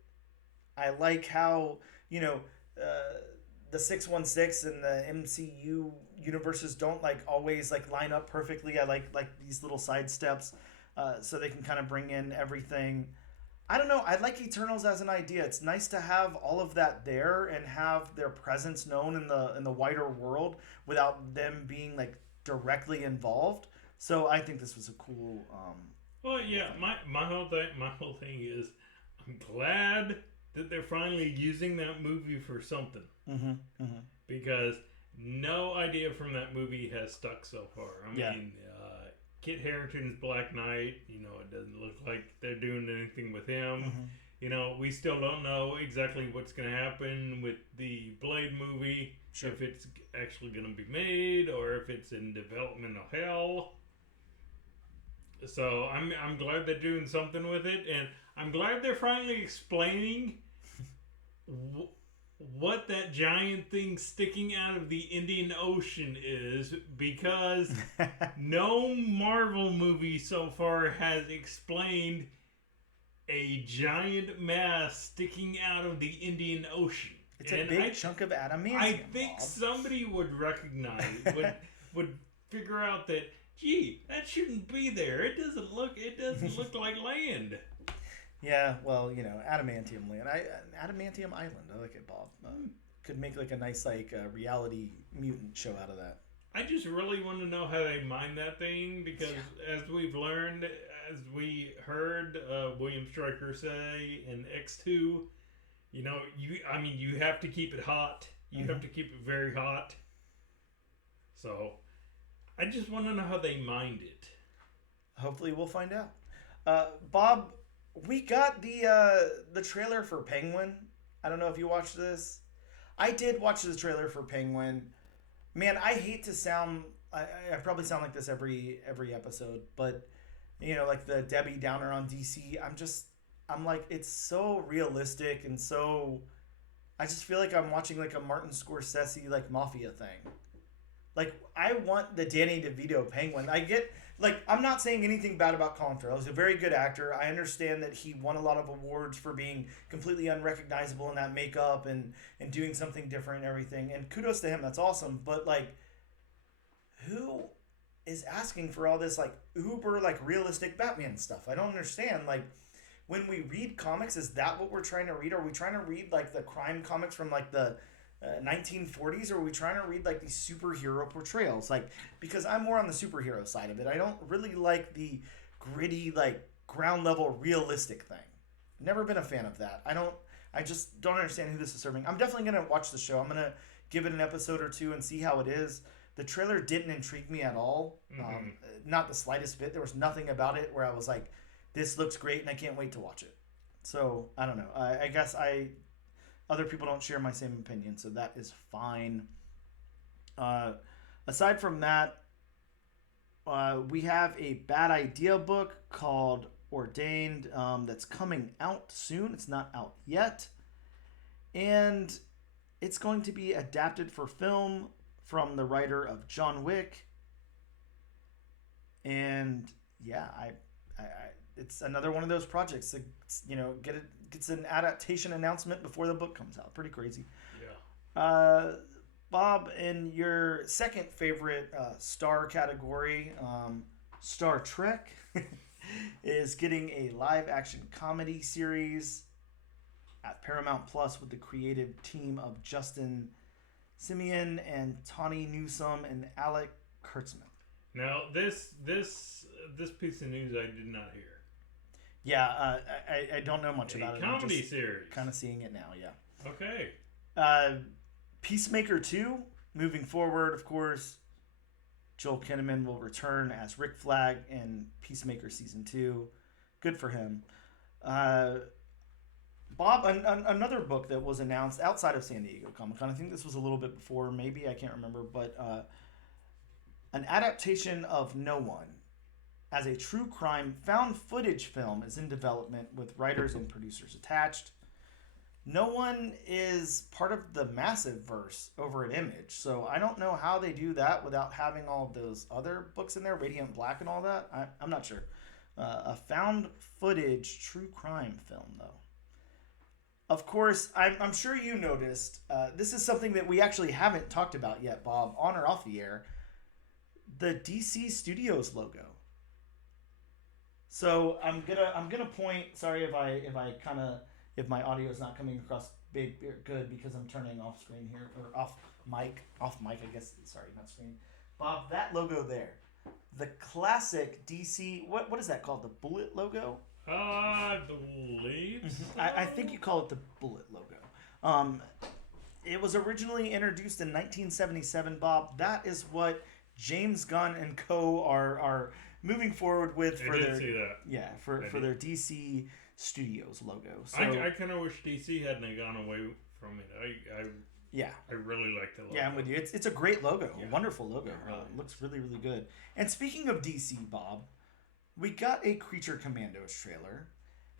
I like how, the 616 and the MCU universes don't always line up perfectly. I like these little side steps, so they can kind of bring in everything. I don't know. I like Eternals as an idea. It's nice to have all of that there and have their presence known in the wider world without them being directly involved. So I think this was a cool. Well, yeah, my whole thing is, I'm glad that they're finally using that movie for something. Mm-hmm, mm-hmm. Because no idea from that movie has stuck so far. I mean, Kit Harington's Black Knight, it doesn't look like they're doing anything with him. Mm-hmm. We still don't know exactly what's going to happen with the Blade movie. Sure. If it's actually going to be made or if it's in developmental hell. So I'm glad they're doing something with it, and I'm glad they're finally explaining what that giant thing sticking out of the Indian Ocean is, because no Marvel movie so far has explained a giant mass sticking out of the Indian Ocean. It's a big chunk of adamantium. I think Bob. Somebody would recognize, would figure out that, gee, that shouldn't be there. It doesn't look like land. Yeah, well, adamantium land. Adamantium Island. I like it, Bob. Could make a nice reality mutant show out of that. I just really want to know how they mine that thing because, as we've learned, as we heard William Stryker say in X2, you have to keep it hot. You have to keep it very hot. So, I just want to know how they mined it. Hopefully, we'll find out. Bob, we got the trailer for Penguin. I don't know if you watched this. I did watch the trailer for Penguin. Man, I hate to sound... I probably sound like this every episode, but, like the Debbie Downer on DC, I'm like, it's so realistic and so... I just feel like I'm watching like a Martin Scorsese, like, mafia thing. Like, I want the Danny DeVito Penguin. I'm not saying anything bad about Colin Farrell. He's a very good actor. I understand that he won a lot of awards for being completely unrecognizable in that makeup and doing something different and everything. And kudos to him. That's awesome. But, like, who is asking for all this, like, uber, like, realistic Batman stuff? I don't understand. Like, when we read comics, is that what we're trying to read? Are we trying to read, like, the crime comics from, like, the 1940s, or are we trying to read like these superhero portrayals? Like, because I'm more on the superhero side of it. I don't really like the gritty, like ground level realistic thing. Never been a fan of that. I just don't understand who this is serving. I'm definitely gonna watch the show. I'm gonna give it an episode or two and see how it is. The trailer didn't intrigue me at all. Not the slightest bit. There was nothing about it where I was like, this looks great and I can't wait to watch it. So I don't know. I guess other people don't share my same opinion, so that is fine. Aside from that, we have a Bad Idea book called Ordained that's coming out soon. It's not out yet. And it's going to be adapted for film from the writer of John Wick. And yeah, it's another one of those projects that, gets an adaptation announcement before the book comes out. Pretty crazy. Yeah. Bob, in your second favorite star category, Star Trek is getting a live-action comedy series at Paramount Plus with the creative team of Justin Simeon and Tawny Newsome and Alec Kurtzman. Now, this piece of news I did not hear. Yeah, I don't know much about it. Comedy series. Kind of seeing it now, yeah. Okay. Peacemaker 2, moving forward, of course. Joel Kinnaman will return as Rick Flag in Peacemaker Season 2. Good for him. Bob, another book that was announced outside of San Diego Comic-Con, I think this was a little bit before, maybe, I can't remember, but an adaptation of No One as a true crime found footage film is in development with writers and producers attached. No One is part of the Massive verse over at Image, so I don't know how they do that without having all of those other books in there, Radiant Black and all that. I'm not sure. A found footage true crime film, though. Of course, I'm sure you noticed, this is something that we actually haven't talked about yet, Bob, on or off the air, the DC Studios logo. So I'm gonna point. Sorry if my audio is not coming across good because I'm turning off screen here or off mic. I guess. Sorry, not screen. Bob, that logo there, the classic DC. What is that called? The Bullet logo. I believe. So. I think you call it the Bullet logo. It was originally introduced in 1977. Bob, that is what James Gunn and co. are moving forward with for their DC Studios logo. So I kind of wish DC hadn't gone away from it. I really like the logo. Yeah, I'm with you. It's a great logo, a wonderful logo. Yeah, really looks really, really good. And speaking of DC, Bob, we got a Creature Commandos trailer.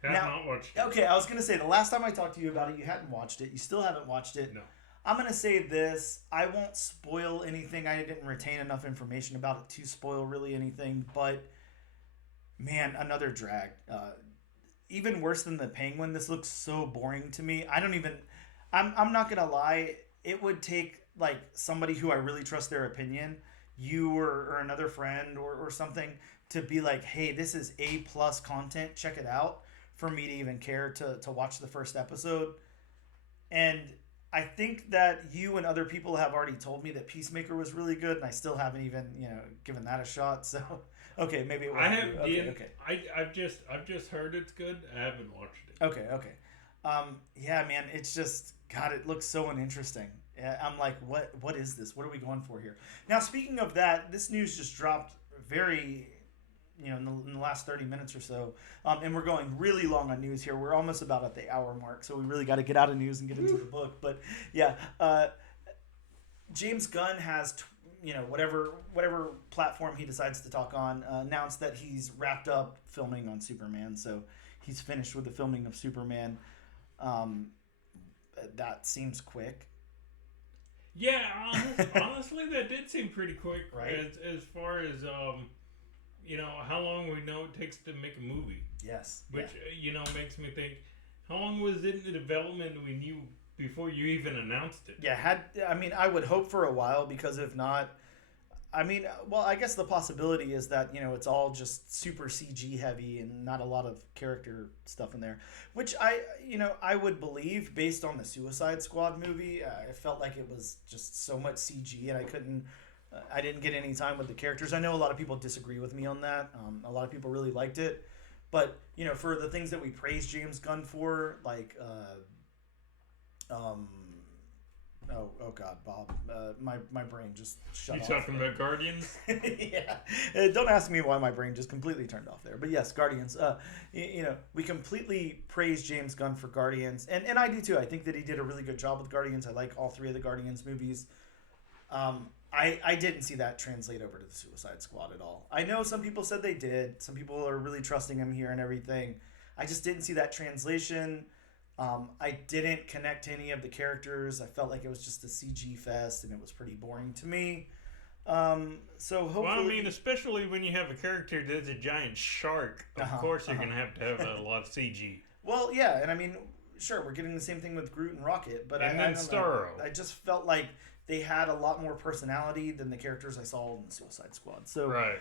Have not watched it. Okay, I was gonna say the last time I talked to you about it, you hadn't watched it. You still haven't watched it. No. I'm going to say this. I won't spoil anything. I didn't retain enough information about it to spoil really anything. But, man, another drag. Even worse than the Penguin. This looks so boring to me. I'm not going to lie. It would take, like, somebody who I really trust their opinion, you or another friend or something, to be like, hey, this is A+ content. Check it out. For me to even care to watch the first episode. And I think that you and other people have already told me that Peacemaker was really good, and I still haven't even, given that a shot. So, okay, maybe it wasn't you. Okay. I've just heard it's good. I haven't watched it. Okay. Yeah, man, it's just, God, it looks so uninteresting. I'm like, what is this? What are we going for here? Now, speaking of that, this news just dropped very, in the last 30 minutes or so. And we're going really long on news here. We're almost about at the hour mark, so we really got to get out of news and get into the book. But yeah, James Gunn has, whatever platform he decides to talk on, announced that he's wrapped up filming on Superman. So he's finished with the filming of Superman. That seems quick. Yeah, honestly, that did seem pretty quick. Right. As far as how long we know it takes to make a movie. Yes. Which makes me think, how long was it in the development we knew before you even announced it? Yeah, I would hope for a while, because if not, I guess the possibility is that, it's all just super CG heavy and not a lot of character stuff in there, which I would believe based on the Suicide Squad movie. It felt like it was just so much CG, and I didn't get any time with the characters. I know a lot of people disagree with me on that. A lot of people really liked it, but for the things that we praise James Gunn for, like Oh God, Bob! My brain just shut off. You talking about Guardians? Yeah. Don't ask me why my brain just completely turned off there. But yes, Guardians. We completely praise James Gunn for Guardians, and I do too. I think that he did a really good job with Guardians. I like all three of the Guardians movies. I didn't see that translate over to the Suicide Squad at all. I know some people said they did. Some people are really trusting him here and everything. I just didn't see that translation. I didn't connect to any of the characters. I felt like it was just a CG fest, and it was pretty boring to me. So hopefully... especially when you have a character that's a giant shark, of course you're going to have a lot of CG. Well, yeah, and sure, we're getting the same thing with Groot and Rocket, but and then Starro. I just felt like they had a lot more personality than the characters I saw in the Suicide Squad. So right.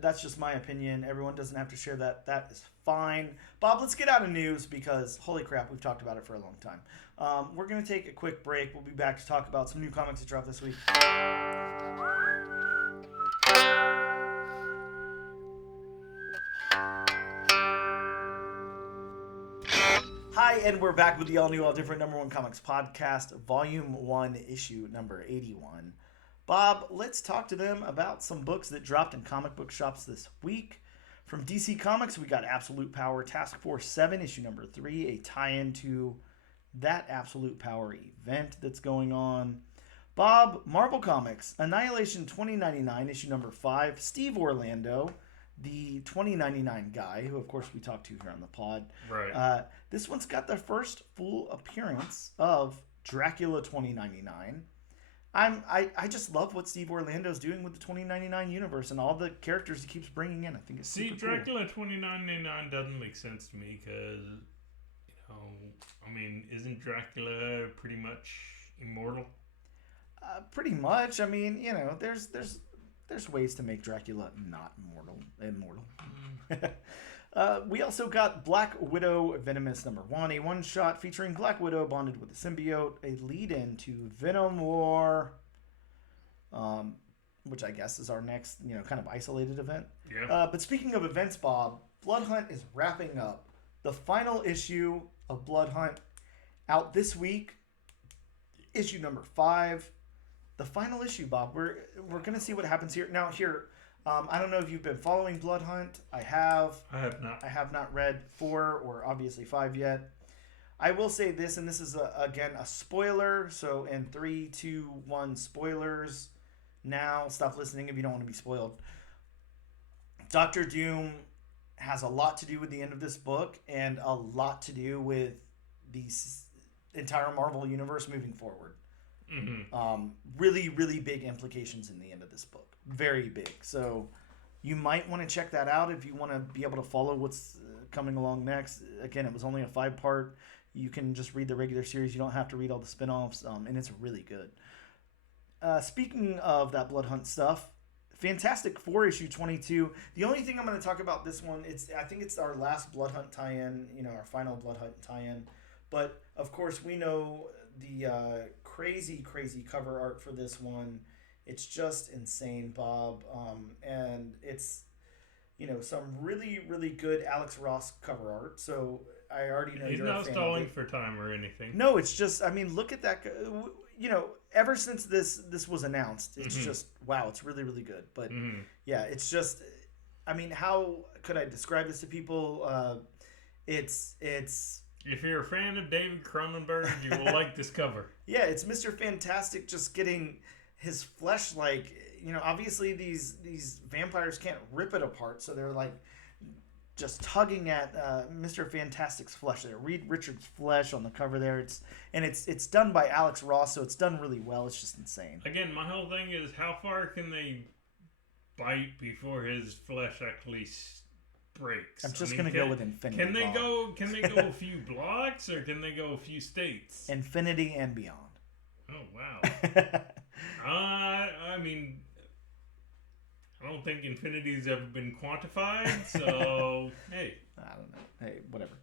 That's just my opinion. Everyone doesn't have to share that. That is fine. Bob, let's get out of news, because holy crap, we've talked about it for a long time. We're going to take a quick break. We'll be back to talk about some new comics that dropped this week. Hi, and we're back with the all-new, all-different Number One Comics Podcast, Volume 1, Issue number 81. Bob, let's talk to them about some books that dropped in comic book shops this week. From DC Comics, we got Absolute Power Task Force 7, issue number 3, a tie-in to that Absolute Power event that's going on. Bob, Marvel Comics, Annihilation 2099, issue number 5, Steve Orlando, the 2099 guy, who of course we talked to here on the pod. Right. This one's got the first full appearance of Dracula 2099. I just love what Steve Orlando's doing with the 2099 universe and all the characters he keeps bringing in. I think it's super Dracula cool. 2099 doesn't make sense to me because, isn't Dracula pretty much immortal? Pretty much. There's ways to make Dracula not immortal. We also got Black Widow Venomous number 1, a one-shot featuring Black Widow bonded with a symbiote, a lead-in to Venom War, which I guess is our next, kind of isolated event. Yeah. But speaking of events, Bob, Blood Hunt is wrapping up. The final issue of Blood Hunt out this week, issue number 5. The final issue, Bob. We're going to see what happens here. Now, I don't know if you've been following Blood Hunt. I have. I have not. I have not read 4 or obviously 5 yet. I will say this, and this is, again, a spoiler. So, in 3, 2, 1, spoilers. Now, stop listening if you don't want to be spoiled. Dr. Doom has a lot to do with the end of this book and a lot to do with the entire Marvel Universe moving forward. Mm-hmm. Really, really big implications in the end of this book. Very big. So you might want to check that out if you want to be able to follow what's coming along next. Again, it was only a 5-part. You can just read the regular series. You don't have to read all the spinoffs, and it's really good. Speaking of that Blood Hunt stuff, Fantastic Four issue 22. The only thing I'm going to talk about this one, I think it's our last Blood Hunt tie-in, our final Blood Hunt tie-in. But, of course, we know crazy cover art for this one. It's just insane, Bob. And it's, some really good Alex Ross cover art. So I already know he's you're a fan not of stalling it. for time or anything. No, it's just, look at that. Ever since this was announced, it's just, wow, it's really good. But yeah, it's just, how could I describe this to people? It's if you're a fan of David Cronenberg, you will like this cover. Yeah, it's Mr. Fantastic just getting his flesh, obviously these vampires can't rip it apart, so they're just tugging at Mr. Fantastic's flesh there. Reed Richards' flesh on the cover there. It's done by Alex Ross, so it's done really well. It's just insane. Again, my whole thing is how far can they bite before his flesh actually breaks? I'm just gonna go with infinity. Can they go a few blocks or can they go a few states? Infinity and beyond. Oh wow. I don't think infinity's ever been quantified, so hey. I don't know. Hey, whatever.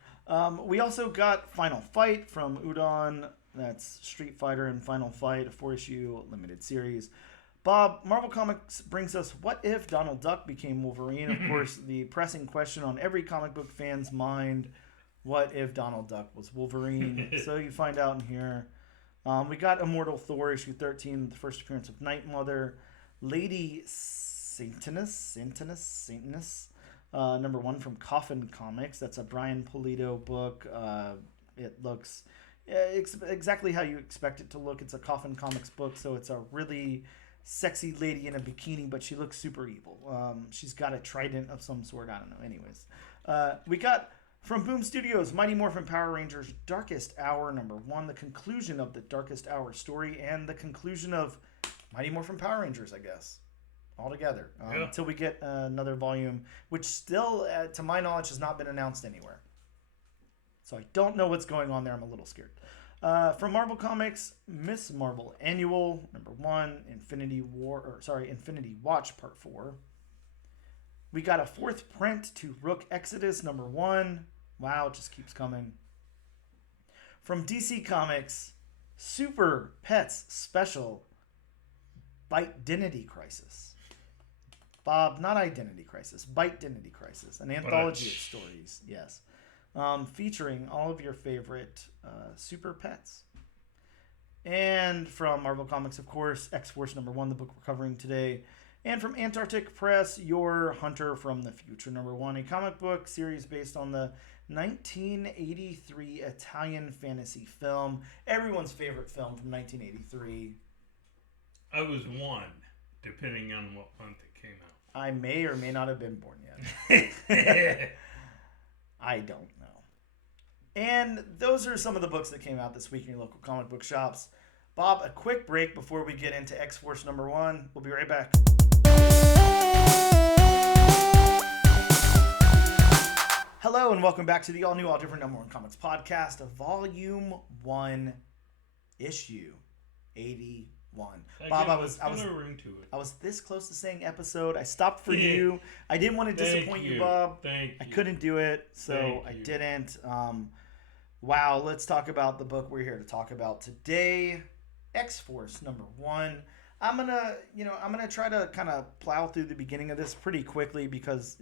We also got Final Fight from Udon. That's Street Fighter and Final Fight, a 4-issue limited series. Bob, Marvel Comics brings us What If Donald Duck Became Wolverine? Of course, the pressing question on every comic book fan's mind, what if Donald Duck was Wolverine? So you find out in here. We got Immortal Thor, issue 13, the first appearance of Night Mother. Lady Satanus, number 1 from Coffin Comics. That's a Brian Pulido book. It looks exactly how you expect it to look. It's a Coffin Comics book, so it's a really sexy lady in a bikini, but she looks super evil. She's got a trident of some sort. I don't know. Anyways, we got from Boom Studios, Mighty Morphin Power Rangers Darkest Hour, number 1, the conclusion of the Darkest Hour story, and the conclusion of Mighty Morphin Power Rangers, I guess, all together. Until we get another volume, which still, to my knowledge, has not been announced anywhere. So I don't know what's going on there. I'm a little scared. From Marvel Comics, Miss Marvel Annual, number 1, Infinity Watch, part 4. We got a 4th print to Rook Exodus, number 1. Wow, it just keeps coming. From DC Comics, Super Pets Special, Bite-Dinity Crisis. Bob, not Identity Crisis, Bite-Dinity Crisis, an anthology of stories, yes. Featuring all of your favorite super pets. And from Marvel Comics, of course, X-Force number 1, the book we're covering today. And from Antarctic Press, Your Hunter from the Future number 1, a comic book series based on the 1983 Italian fantasy film. Everyone's favorite film from 1983. I was 1, depending on what month it came out. I may or may not have been born yet. I don't know. And those are some of the books that came out this week in your local comic book shops. Bob, a quick break before we get into X-Force number 1. We'll be right back. Hello and welcome back to the all-new, all-different number 1 comics podcast of Volume 1, Issue 81. Bob, I was this close to saying episode. I stopped for you. I didn't want to disappoint you, Bob. I couldn't do it, so I didn't. Wow, let's talk about the book we're here to talk about today, X-Force number 1. I'm gonna try to kind of plow through the beginning of this pretty quickly because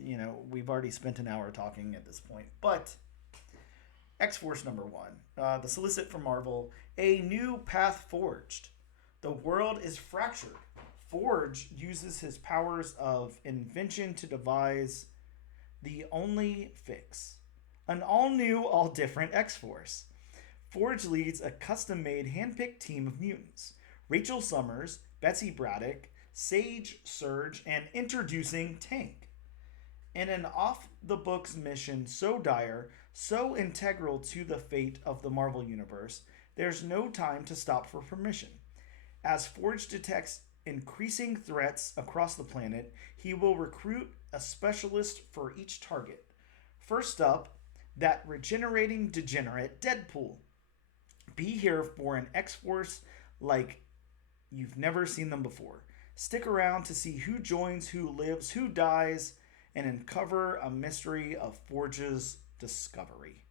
we've already spent an hour talking at this point. But X-Force number 1, the solicit from Marvel, a new path forged. The world is fractured. Forge uses his powers of invention to devise the only fix. An all-new, all-different X-Force. Forge leads a custom-made, hand-picked team of mutants. Rachel Summers, Betsy Braddock, Sage Surge, and introducing Tank. In an off-the-books mission so dire, so integral to the fate of the Marvel Universe, there's no time to stop for permission. As Forge detects increasing threats across the planet, he will recruit a specialist for each target. First up, that regenerating degenerate Deadpool. Be here for an X-Force like you've never seen them before. Stick around to see who joins, who lives, who dies, and uncover a mystery of Forge's discovery.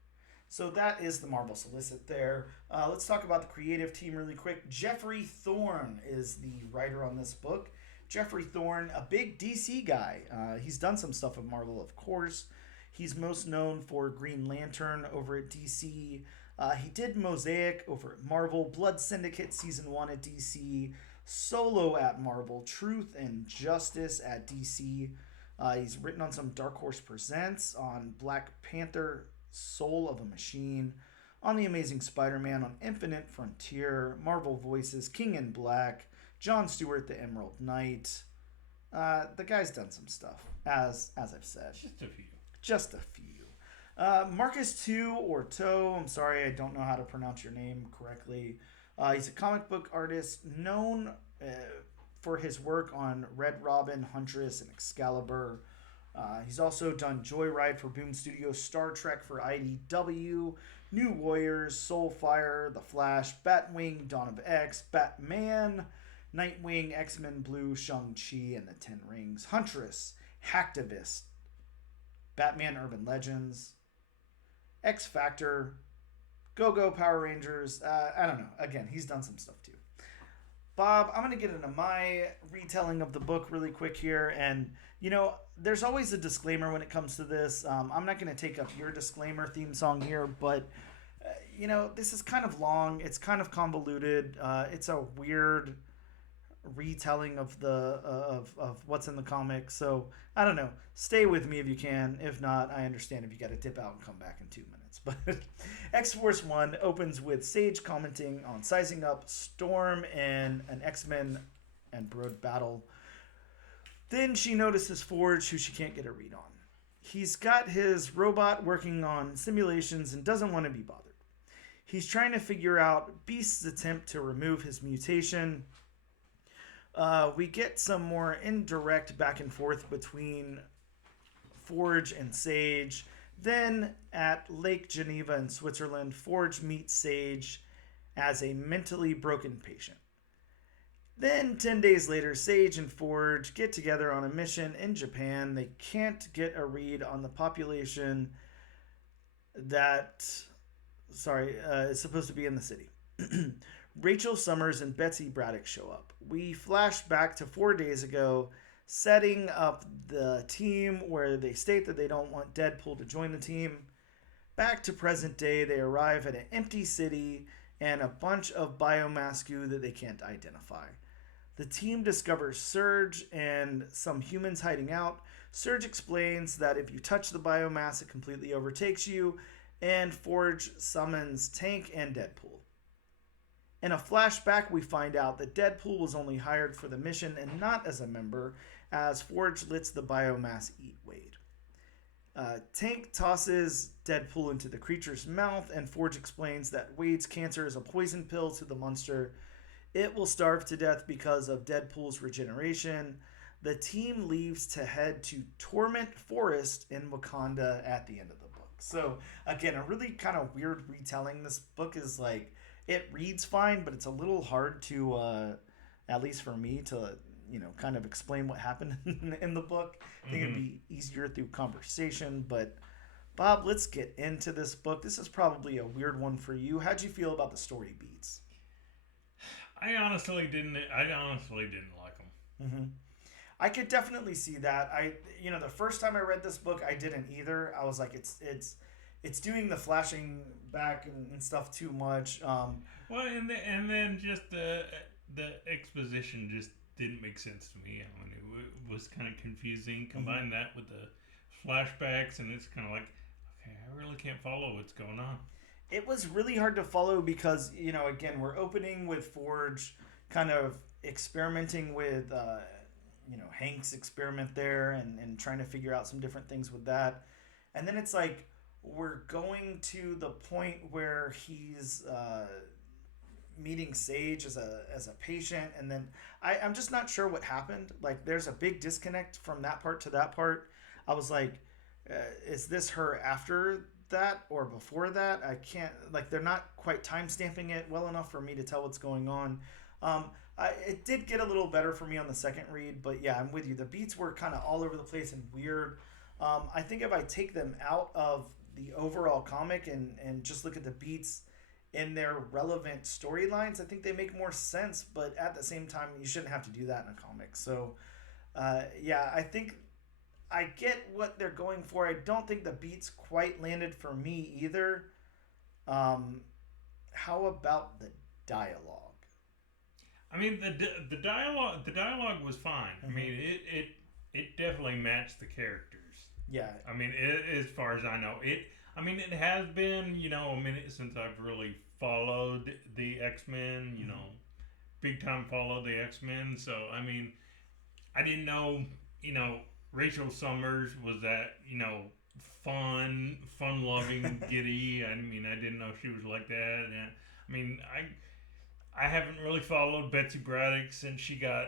So that is the Marvel Solicit there. Let's talk about the creative team really quick. Jeffrey Thorne is the writer on this book. Jeffrey Thorne, a big DC guy. He's done some stuff with Marvel, of course. He's most known for Green Lantern over at DC. He did Mosaic over at Marvel, Blood Syndicate Season 1 at DC, Solo at Marvel, Truth and Justice at DC. He's written on some Dark Horse Presents, on Black Panther, Soul of a Machine, on The Amazing Spider-Man, on Infinite Frontier, Marvel Voices, King in Black, John Stewart, The Emerald Knight. The guy's done some stuff, as I've said. Just a few. Marcus Tu or Toe, I'm sorry, I don't know how to pronounce your name correctly. He's a comic book artist known for his work on Red Robin, Huntress, and Excalibur. He's also done Joyride for Boom Studios, Star Trek for IDW, New Warriors, Soulfire, The Flash, Batwing, Dawn of X, Batman, Nightwing, X-Men Blue, Shang-Chi, and the Ten Rings, Huntress, Hacktivist, Batman Urban Legends, X-Factor, Go-Go Power Rangers. I don't know. Again, he's done some stuff too. Bob, I'm going to get into my retelling of the book really quick here. And, there's always a disclaimer when it comes to this. I'm not going to take up your disclaimer theme song here, but, this is kind of long. It's kind of convoluted. It's a weird retelling of of what's in the comic. So, I don't know. Stay with me if you can. If not, I understand if you got to dip out and come back in 2 minutes. But X-Force 1 opens with Sage commenting on sizing up Storm and an X-Men and Brood battle. Then she notices Forge, who she can't get a read on. He's got his robot working on simulations and doesn't want to be bothered. He's trying to figure out Beast's attempt to remove his mutation. We get some more indirect back and forth between Forge and Sage. Then at Lake Geneva in Switzerland, Forge meets Sage as a mentally broken patient. Then 10 days later, Sage and Forge get together on a mission in Japan. They can't get a read on the population that is supposed to be in the city. Rachel Summers and Betsy Braddock show up. We flash back to 4 days ago, setting up the team where they state that they don't want Deadpool to join the team. Back to present day, they arrive at an empty city and a bunch of biomass goo that they can't identify. The team discovers Surge and some humans hiding out. Surge explains that if you touch the biomass, it completely overtakes you, and Forge summons Tank and Deadpool. In a flashback, we find out that Deadpool was only hired for the mission and not as a member, as Forge lets the biomass eat Wade. Tank tosses Deadpool into the creature's mouth, and Forge explains that Wade's cancer is a poison pill to the monster. It will starve to death because of Deadpool's regeneration. The team leaves to head to Torment Forest in Wakanda at the end of the book. So, again, a really kind of weird retelling. This book is like, it reads fine, but it's a little hard to, at least for me, to, kind of explain what happened in the book. I think it'd be easier through conversation. But, Bob, let's get into this book. This is probably a weird one for you. How'd you feel about the story beats? I honestly didn't like them. Mm-hmm. I could definitely see that. The first time I read this book, I didn't either. I was like, it's doing the flashing back and stuff too much. Well, and then just the exposition just didn't make sense to me. I mean, it was kind of confusing. Combine that with the flashbacks, and it's kind of like, okay, I really can't follow what's going on. It was really hard to follow because, again, we're opening with Forge kind of experimenting with, Hank's experiment there and trying to figure out some different things with that. And then it's like we're going to the point where he's meeting Sage as a patient. And then I'm just not sure what happened. Like, there's a big disconnect from that part to that part. I was like, is this her after that or before that? I can't, they're not quite time stamping it well enough for me to tell what's going on. It did get a little better for me on the second read, but yeah, I'm with you. The beats were kind of all over the place and weird. I think if I take them out of the overall comic and just look at the beats in their relevant storylines, I think they make more sense. But at the same time, you shouldn't have to do that in a comic. So, yeah, I think I get what they're going for. I don't think the beats quite landed for me either. How about the dialogue? I mean, the dialogue was fine. I mean, it definitely matched the characters. Yeah. I mean, as far as I know, I mean, it has been, a minute since I've really followed the X-Men, big time followed the X-Men. So, I mean, I didn't know, Rachel Summers was that, fun-loving, giddy. I mean, I didn't know she was like that. And I mean, I haven't really followed Betsy Braddock since she got,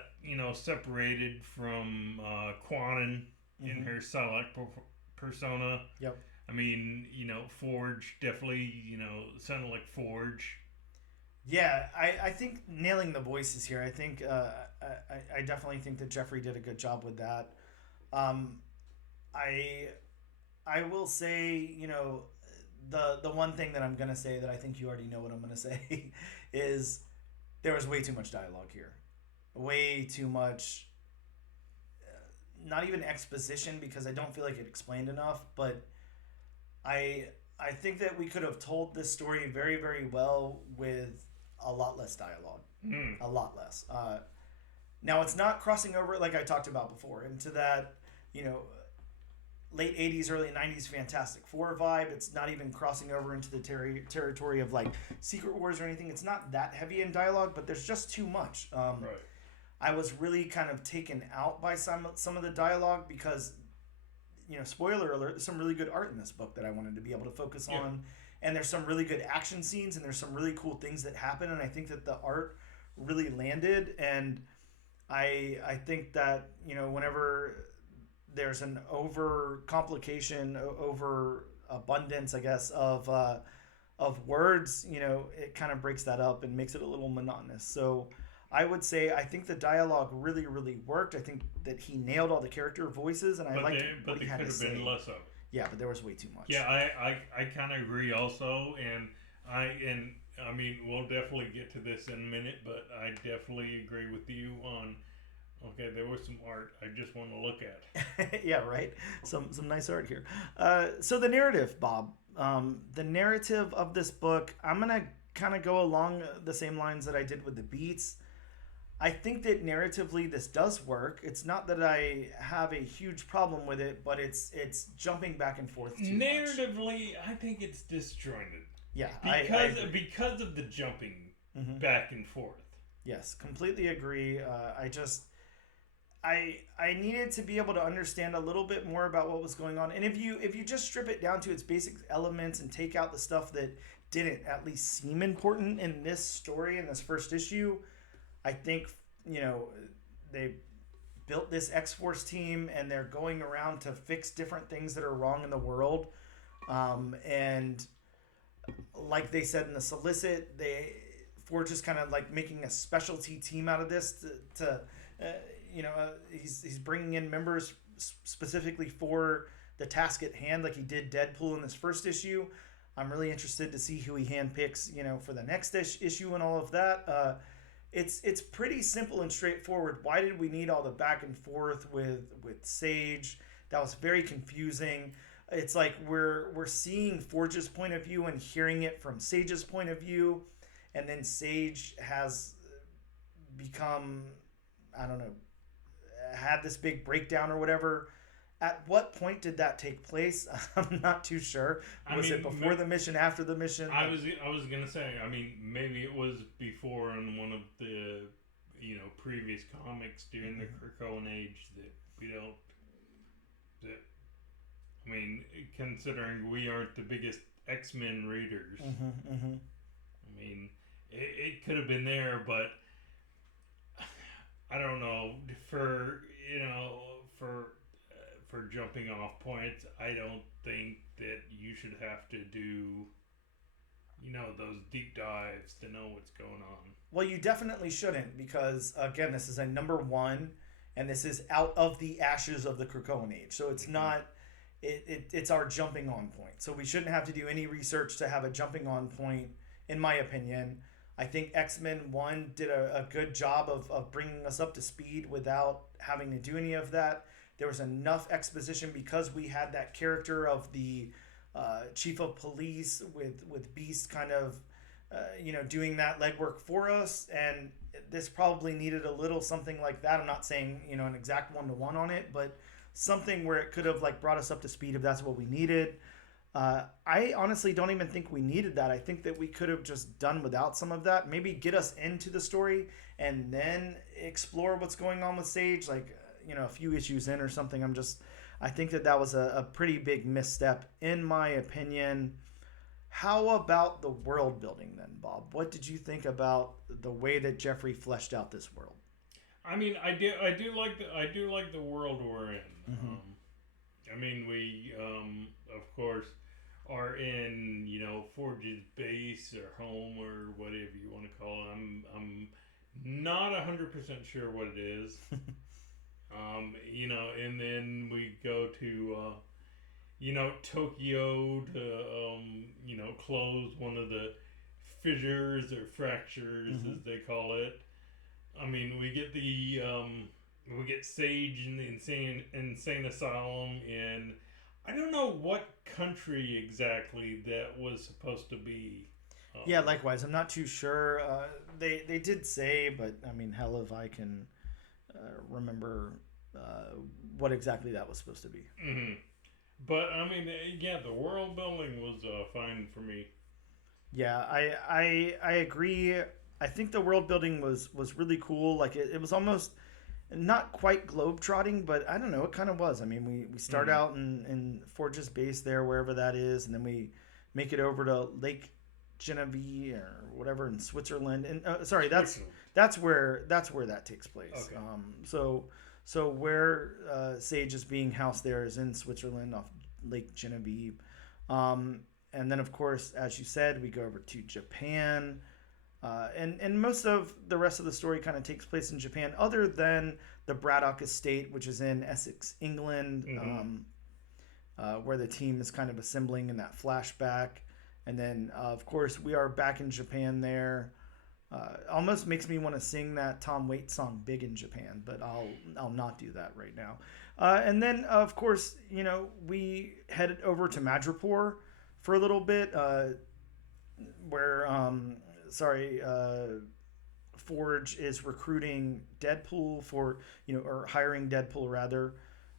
separated from Quanon in her Psylocke persona. Yep. I mean, Forge definitely, sounded like Forge. Yeah, I think nailing the voices here. I think I definitely think that Jeffrey did a good job with that. I will say, the one thing that I'm gonna say that I think you already know what I'm gonna say is there was way too much dialogue here, way too much. Not even exposition, because I don't feel like it explained enough, but I think that we could have told this story very, very well with a lot less dialogue. A lot less. Now, it's not crossing over, like I talked about before, into that, late 80s, early 90s Fantastic Four vibe. It's not even crossing over into the territory of, like, Secret Wars or anything. It's not that heavy in dialogue, but there's just too much. Right. I was really kind of taken out by some of the dialogue because, spoiler alert, there's some really good art in this book that I wanted to be able to focus on. And there's some really good action scenes and there's some really cool things that happen. And I think that the art really landed. And I think that, whenever there's an over complication, over abundance, I guess, of words, it kind of breaks that up and makes it a little monotonous. So I would say I think the dialogue really, really worked. I think that he nailed all the character voices, and I liked what he had to say. But there could have been less of it. Yeah, but there was way too much. Yeah, I kind of agree also, and I mean, we'll definitely get to this in a minute, but I definitely agree with you on. Okay, there was some art I just want to look at. Yeah, right. Some nice art here. So the narrative, Bob. The narrative of this book, I'm gonna kind of go along the same lines that I did with the beats. I think that narratively this does work. It's not that I have a huge problem with it, but it's jumping back and forth too narratively, much. I think it's disjointed. Yeah, because of the jumping back and forth. Yes, completely agree. I needed to be able to understand a little bit more about what was going on. And if you just strip it down to its basic elements and take out the stuff that didn't at least seem important in this story, in this first issue, I think, they built this X-Force team and they're going around to fix different things that are wrong in the world. And like they said in the solicit, Forge is kind of like making a specialty team out of this he's bringing in members specifically for the task at hand, like he did Deadpool in this first issue. I'm really interested to see who he handpicks, for the next issue and all of that. It's pretty simple and straightforward. Why did we need all the back and forth with Sage? That was very confusing. It's like we're seeing Forge's point of view and hearing it from Sage's point of view, and then Sage has become, I don't know, had this big breakdown or whatever. At what point did that take place? I'm not too sure. Was it before the mission, after the mission? I was gonna say. I mean, maybe it was before in one of the previous comics during the Krakoan age that we don't. I mean, considering we aren't the biggest X-Men readers, I mean, it could have been there, but I don't know. For jumping off points, I don't think that you should have to do, those deep dives to know what's going on. Well, you definitely shouldn't, because, again, this is a number 1, and this is out of the ashes of the Krakoan Age. So it's not it's our jumping on point. So we shouldn't have to do any research to have a jumping on point, in my opinion. I think X-Men 1 did a good job of bringing us up to speed without having to do any of that. There was enough exposition because we had that character of the chief of police with Beast kind of, doing that legwork for us. And this probably needed a little something like that. I'm not saying, an exact one-to-one on it, but something where it could have like brought us up to speed if that's what we needed. I honestly don't even think we needed that. I think that we could have just done without some of that. Maybe get us into the story and then explore what's going on with Sage, like, a few issues in or something. I think that was a pretty big misstep, in my opinion. How about the world building then, Bob? What did you think about the way that Jeffrey fleshed out this world? I mean, I do like the world we're in. Mm-hmm. We of course are in Forge's base or home or whatever you want to call it. I'm not 100% sure what it is. And then we go to Tokyo to close one of the fissures or fractures, mm-hmm. as they call it. We get Sage in the insane asylum in, I don't know what country exactly that was supposed to be. Yeah, likewise. I'm not too sure. They did say, but hell if I can remember what exactly that was supposed to be. Mm-hmm. But the world building was fine for me. Yeah, I agree. I think the world building was really cool. Like it was almost not quite globetrotting, but I don't know, it kind of was. We start mm-hmm. out in Forge's base there, wherever that is, and then we make it over to Lake Genevieve or whatever in Switzerland. And that's where that takes place. Okay. So where Sage is being housed there is in Switzerland off Lake Genevieve. And then, of course, as you said, we go over to Japan. And most of the rest of the story kind of takes place in Japan, other than the Braddock estate, which is in Essex, England, mm-hmm. Where the team is kind of assembling in that flashback. And then, of course, we are back in Japan there. Almost makes me want to sing that Tom Waits song "Big in Japan," but I'll not do that right now. And then, of course, we headed over to Madripoor for a little bit, where Forge is recruiting Deadpool for or hiring Deadpool rather,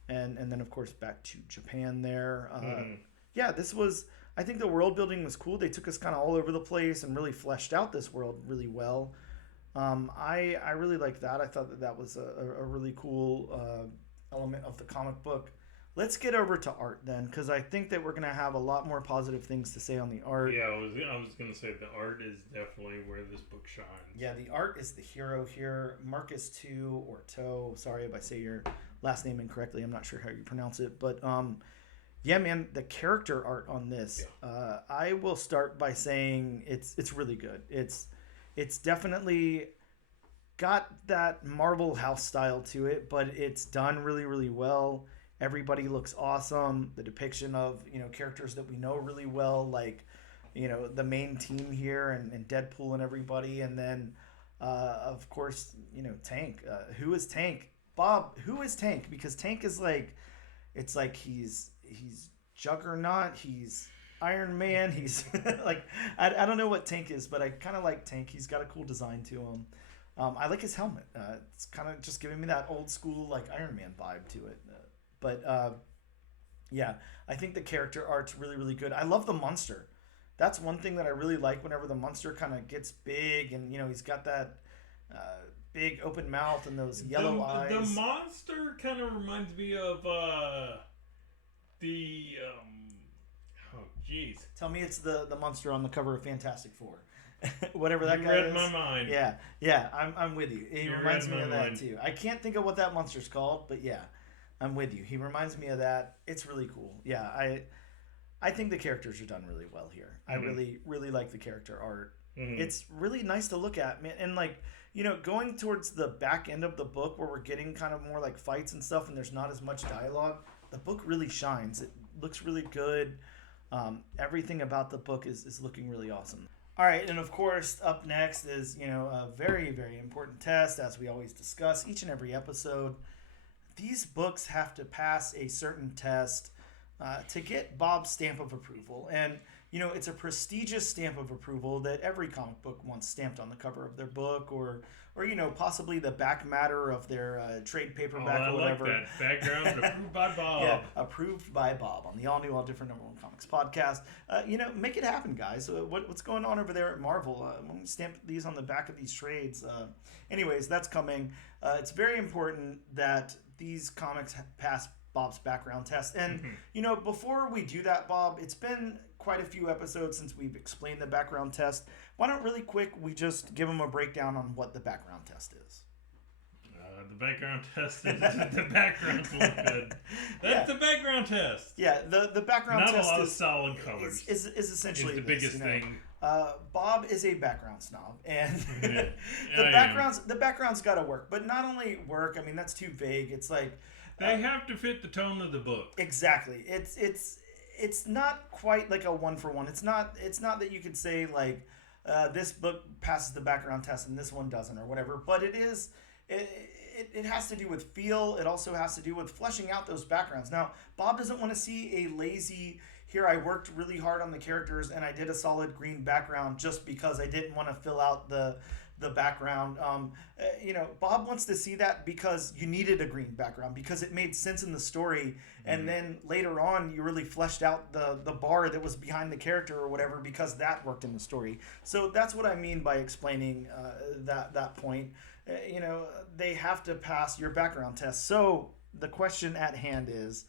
and then of course back to Japan there. Mm-hmm. Yeah, this was. I think the world building was cool. They took us kind of all over the place and really fleshed out this world really well. I really liked that. I thought that was a really cool element of the comic book. Let's get over to art then, because I think that we're going to have a lot more positive things to say on the art. Yeah, I was going to say the art is definitely where this book shines. Yeah, the art is the hero here. Marcus To, or To, sorry if I say your last name incorrectly. I'm not sure how you pronounce it, but yeah, man, the character art on this, yeah. I will start by saying it's really good. It's definitely got that Marvel house style to it, but it's done really, really well. Everybody looks awesome. The depiction of characters that we know really well, like the main team here and Deadpool and everybody, and then of course Tank. Who is Tank? Bob, who is Tank? Because Tank is it's like he's Juggernaut, he's Iron Man, he's like I don't know what Tank is, but I kind of like Tank. He's got a cool design to him. I like his helmet. It's kind of just giving me that old school like Iron Man vibe to it. But yeah, I think the character art's really, really good. I love the monster. That's one thing that I really like whenever the monster kind of gets big and he's got that big open mouth and those yellow eyes. The monster kind of reminds me of Tell me it's the monster on the cover of Fantastic Four. Whatever that you guy read is. my mind. Yeah, I'm with you. He reminds me of that too. I can't think of what that monster's called, but yeah, I'm with you. He reminds me of that. It's really cool. Yeah, I think the characters are done really well here. Mm-hmm. I really, really like the character art. Mm-hmm. It's really nice to look at, man. And going towards the back end of the book where we're getting kind of more like fights and stuff and there's not as much dialogue, the book really shines. looks really good. Everything about the book is looking really awesome. All right, and of course, up next is, a very, very important test, as we always discuss each and every episode. These books have to pass a certain test to get Bob's stamp of approval. And, it's a prestigious stamp of approval that every comic book wants stamped on the cover of their book or possibly the back matter of their trade paperback or whatever. Like that. Background approved by Bob. Yeah, approved by Bob on the all new, all different Number One Comics podcast. Make it happen, guys. What's going on over there at Marvel? When we stamp these on the back of these trades. Anyways, that's coming. It's very important that these comics pass Bob's background test. And, before we do that, Bob, it's been quite a few episodes since we've explained the background test. Why don't really quick we just give them a breakdown on what the background test is? The background test is the backgrounds look good. That's the background test. Yeah, the background test test not a lot of solid colors. Is essentially the biggest thing. Bob is a background snob, and the background's got to work. But not only work, I mean that's too vague. It's like they have to fit the tone of the book. Exactly. It's not quite like a 1-for-1. It's not that you could say like this book passes the background test and this one doesn't or whatever. But it is. It has to do with feel. It also has to do with fleshing out those backgrounds. Now, Bob doesn't want to see a lazy, here I worked really hard on the characters and I did a solid green background just because I didn't want to fill out the background. Bob wants to see that because you needed a green background, because it made sense in the story. And then later on, you really fleshed out the bar that was behind the character or whatever, because that worked in the story. So that's what I mean by explaining that point. They have to pass your background test. So the question at hand is,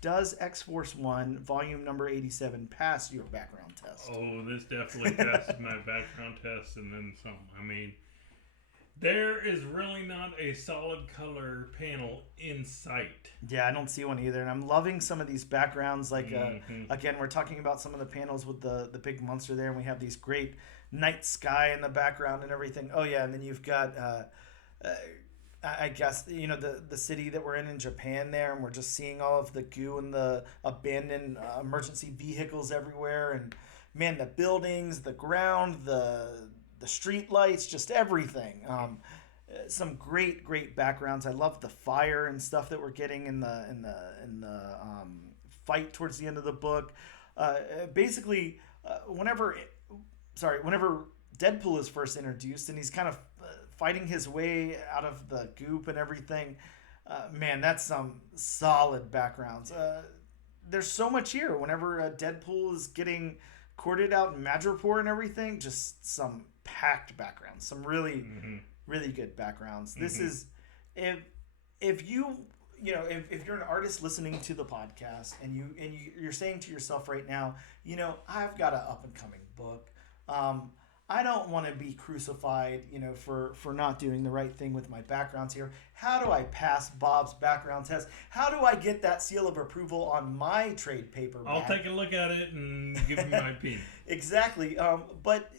does X-Force 1, volume number 87, pass your background test? Oh, this definitely passes my background test and then some. I mean, there is really not a solid color panel in sight. Yeah, I don't see one either. And I'm loving some of these backgrounds. Like, again, we're talking about some of the panels with the big monster there. And we have these great night sky in the background and everything. Oh, yeah, and then you've got... I guess, the city that we're in Japan there, and we're just seeing all of the goo and the abandoned emergency vehicles everywhere. And, man, the buildings, the ground, the street lights, just everything. Some great backgrounds. I love the fire and stuff that we're getting in the fight towards the end of the book. Basically, whenever Deadpool is first introduced and he's kind of fighting his way out of the goop and everything, man, that's some solid backgrounds. There's so much here. Whenever Deadpool is getting courted out in Madripoor and everything, just some packed backgrounds, some really good backgrounds. This is, if you're an artist listening to the podcast and you're saying to yourself right now, I've got an up and coming book. I don't want to be crucified, for not doing the right thing with my backgrounds here. How do I pass Bob's background test? How do I get that seal of approval on my trade paperback? I'll take a look at it and give you my opinion. Exactly. But,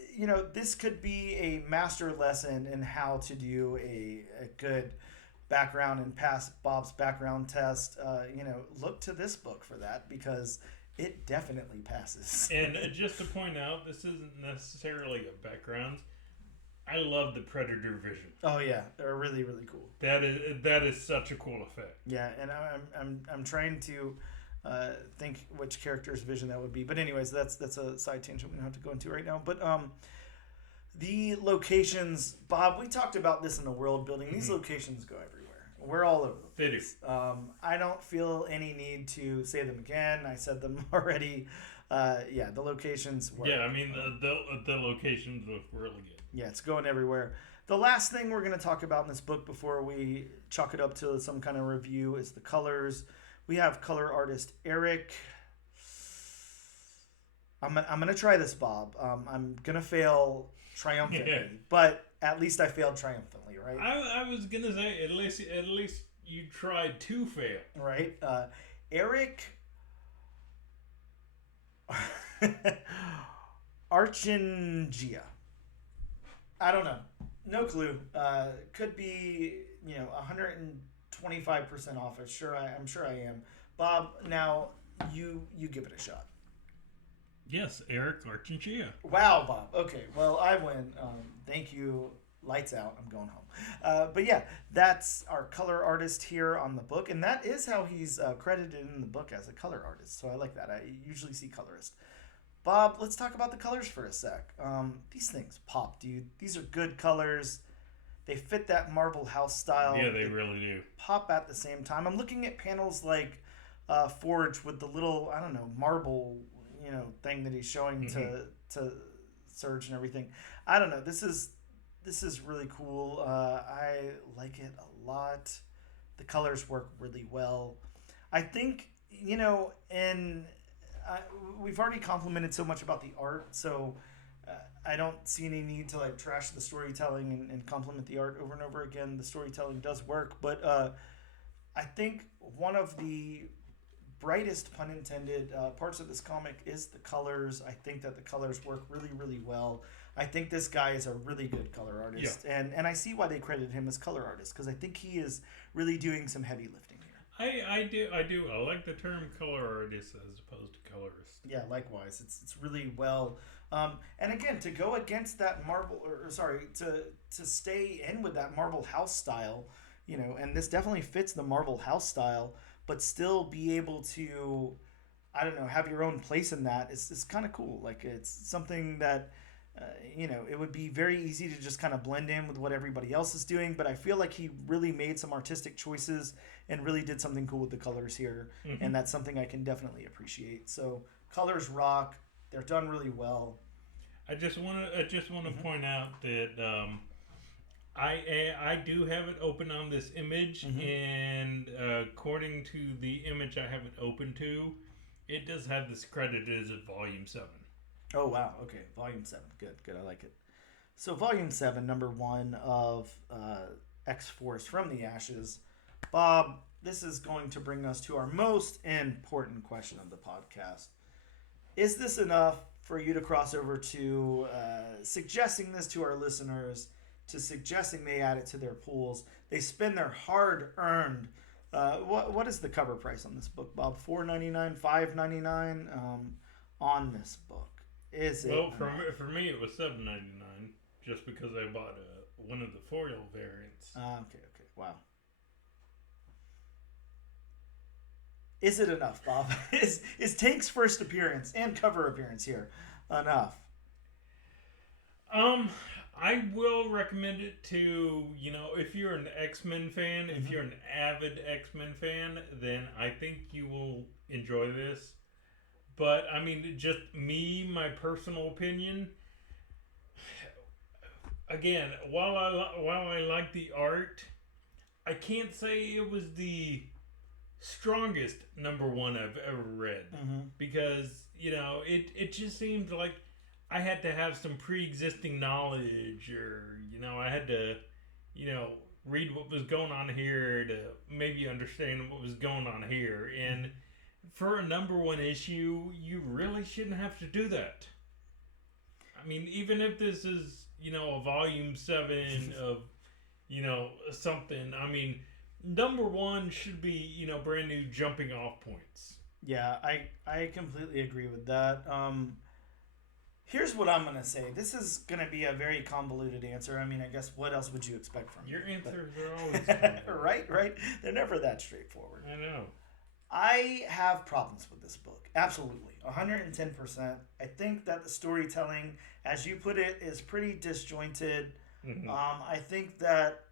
this could be a master lesson in how to do a good background and pass Bob's background test. Look to this book for that, because it definitely passes. And just to point out, this isn't necessarily a background. I love the Predator vision. Oh yeah, they're really, really cool. That is such a cool effect. Yeah, and I'm trying to think which character's vision that would be. But anyways, that's a side tangent we don't have to go into right now. But the locations, Bob, we talked about this in the world building. These locations go everywhere. We're all over the place. I don't feel any need to say them again. I said them already. The locations work. Yeah, I mean, the locations look really good. Yeah, it's going everywhere. The last thing we're going to talk about in this book before we chalk it up to some kind of review is the colors. We have color artist Eric. I'm going to try this, Bob. I'm going to fail triumphantly, but at least I failed triumphantly, right? I was gonna say at least you tried to fail, right? Eric Archingia. I don't know, no clue. Could be 125% off. I'm sure I am. Bob, now you give it a shot. Yes, Eric Archinchia. Wow, Bob. Okay, well, I win. Thank you. Lights out. I'm going home. But yeah, that's our color artist here on the book, and that is how he's credited in the book as a color artist. So I like that. I usually see colorist. Bob, let's talk about the colors for a sec. These things pop, dude. These are good colors. They fit that Marvel house style. Yeah, they really do. Pop at the same time. I'm looking at panels like Forge with the little, I don't know, marble, thing that he's showing to Surge and everything. I don't know. This is really cool. I like it a lot. The colors work really well. I think, and we've already complimented so much about the art, so I don't see any need to trash the storytelling and compliment the art over and over again. The storytelling does work, but I think one of the brightest, pun intended, parts of this comic is the colors. I think that the colors work really, really well. I think this guy is a really good color artist, and I see why they credited him as color artist, because I think he is really doing some heavy lifting here. I do. I like the term color artist as opposed to colorist. Yeah, likewise. It's really well. And again, to go against that Marvel, to stay in with that Marvel house style, and this definitely fits the Marvel house style, but still be able to, I don't know, have your own place in that. It's kind of cool. It's something that, it would be very easy to just kind of blend in with what everybody else is doing, but I feel like he really made some artistic choices and really did something cool with the colors here, and that's something I can definitely appreciate. So colors rock. They're done really well. I just want to point out that I do have it open on this image, and according to the image I have it open to, it does have this credited as Volume 7. Oh, wow. Okay. Volume 7. Good. I like it. So Volume 7, number 1 of X-Force from the Ashes. Bob, this is going to bring us to our most important question of the podcast. Is this enough for you to cross over to suggesting this to our listeners, to suggesting they add it to their pools? They spend their hard-earned. What is the cover price on this book, Bob? $4.99, $5.99 on this book. Is it? Well, for me it was $7.99, just because I bought one of the foil variants. Okay. Wow. Is it enough, Bob? Is Tank's first appearance and cover appearance here enough? I will recommend it to, if you're an X-Men fan, if you're an avid X-Men fan, then I think you will enjoy this. But, I mean, just me, my personal opinion, again, while I like the art, I can't say it was the strongest number 1 I've ever read, because it just seemed like I had to have some pre-existing knowledge, or I had to read what was going on here to maybe understand what was going on here. And for a number 1 issue, you really shouldn't have to do that. I mean, even if this is a volume 7 of something, I mean, number 1 should be, brand new jumping off points. Yeah, I completely agree with that. Here's what I'm going to say. This is going to be a very convoluted answer. I mean, I guess what else would you expect from me? Your answers are always convoluted. Right? They're never that straightforward. I know. I have problems with this book. Absolutely. 110%. I think that the storytelling, as you put it, is pretty disjointed. I think that,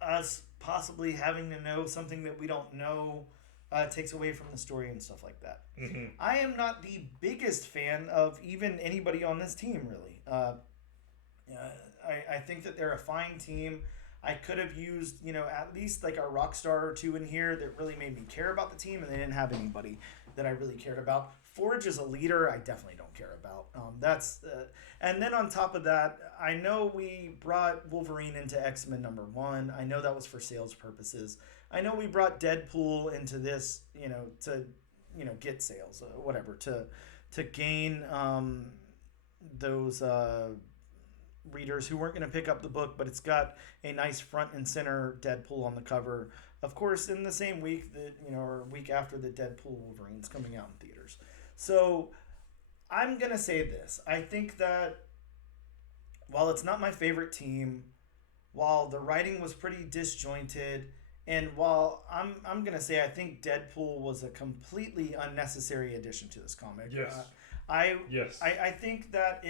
us possibly having to know something that we don't know takes away from the story and stuff like that. I am not the biggest fan of even anybody on this team, really. I think that they're a fine team. I could have used, at least like a rock star or 2 in here that really made me care about the team, and they didn't have anybody that I really cared about. Forge is a leader I definitely don't care about. And then on top of that, I know we brought Wolverine into X-Men number 1. I know that was for sales purposes. I know we brought Deadpool into this, to, get sales, whatever, to gain those, readers who weren't going to pick up the book, but it's got a nice front and center Deadpool on the cover. Of course, in the same week that, or week after the Deadpool Wolverine's coming out in theaters. So I'm going to say this. I think that while it's not my favorite team, while the writing was pretty disjointed, and while I'm going to say I think Deadpool was a completely unnecessary addition to this comic. Yes. I think that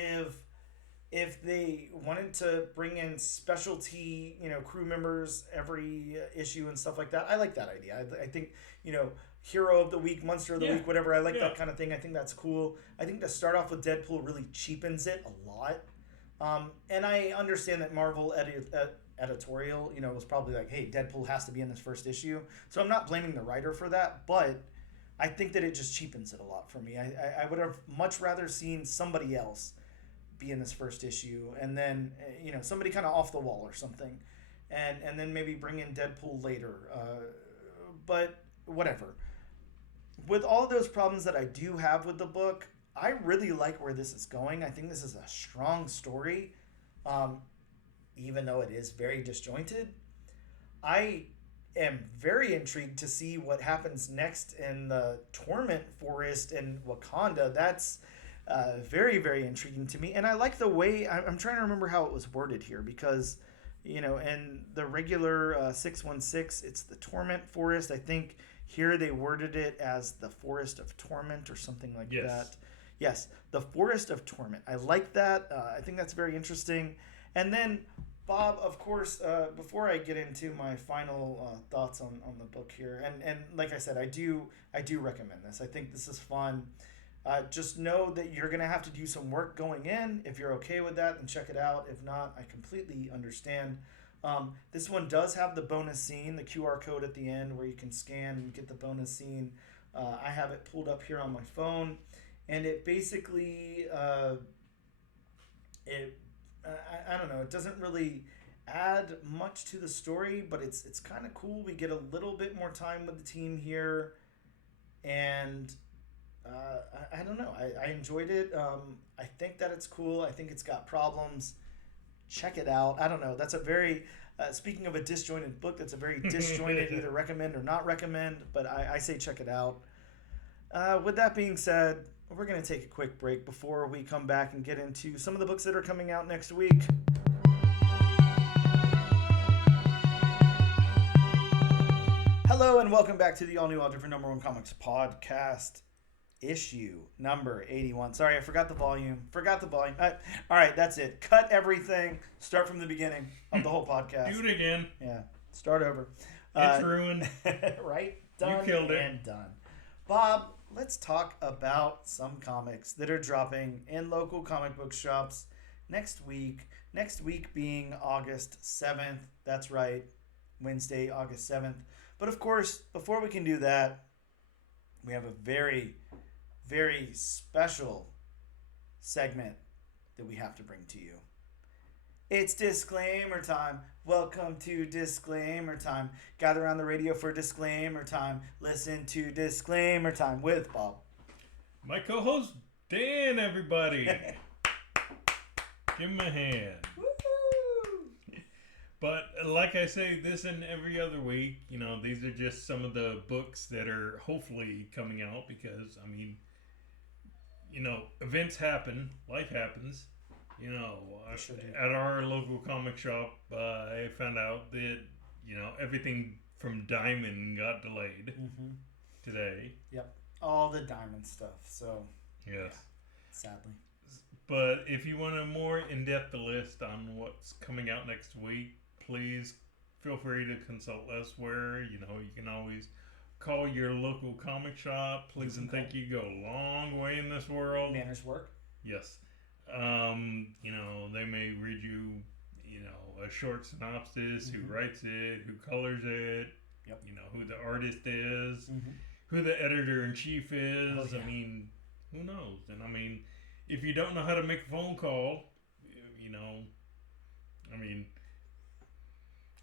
if they wanted to bring in specialty, crew members every issue and stuff like that, I like that idea. I think, Hero of the Week, Monster of the Week, whatever, I like that kind of thing. I think that's cool. I think to start off with Deadpool really cheapens it a lot. And I understand that Marvel editorial, was probably like, hey, Deadpool has to be in this first issue. So I'm not blaming the writer for that, but I think that it just cheapens it a lot for me. I would have much rather seen somebody else be in this first issue, and then somebody kind of off the wall or something, and then maybe bring in Deadpool later. But whatever. With all those problems that I do have with the book, I really like where this is going. I think this is a strong story, even though it is very disjointed. I am very intrigued to see what happens next in the Torment Forest in Wakanda. That's very, very intriguing to me. And I like the way, I'm trying to remember how it was worded here, because, in the regular 616, it's the Torment Forest. I think here they worded it as the Forest of Torment or something like that. Yes, the Forest of Torment. I like that. I think that's very interesting. And then, Bob, of course, before I get into my final thoughts on the book here, and like I said, I do recommend this. I think this is fun. Just know that you're going to have to do some work going in. If you're okay with that, then check it out. If not, I completely understand. This one does have the bonus scene, the QR code at the end where you can scan and get the bonus scene. I have it pulled up here on my phone, and it basically, I don't know, it doesn't really add much to the story, but it's kind of cool. We get a little bit more time with the team here, and I don't know. I enjoyed it. I think that it's cool. I think it's got problems. Check it out. I don't know. That's a very, speaking of a disjointed book, that's a very disjointed either recommend or not recommend, but I say check it out. With that being said, we're going to take a quick break before we come back and get into some of the books that are coming out next week. Hello and welcome back to the all new, all different number one comics podcast. Issue number 81. Sorry, I forgot the volume. All right, that's it. Cut everything. Start from the beginning of the whole podcast. Do it again. Yeah, start over. It's ruined. Right? Done. You killed it. And done. Bob, let's talk about some comics that are dropping in local comic book shops next week. Next week being August 7th. That's right. Wednesday, August 7th. But of course, before we can do that, we have a very, very special segment that we have to bring to you. It's disclaimer time. Welcome to disclaimer time. Gather around the radio for disclaimer time. Listen to disclaimer time with Bob. My co-host, Dan, everybody. Give him a hand. Woo-hoo! But like I say, this and every other week, these are just some of the books that are hopefully coming out because, events happen, life happens. At our local comic shop, I found out that, everything from Diamond got delayed today. Yep. All the Diamond stuff. So, yes. Yeah, sadly. But if you want a more in-depth list on what's coming out next week, please feel free to consult us where, you can always call your local comic shop. Please and thank you go a long way in this world. Manners work. Yes. They may read you, a short synopsis, who writes it, who colors it, who the artist is, who the editor-in-chief is. Oh, yeah. Who knows? And if you don't know how to make a phone call,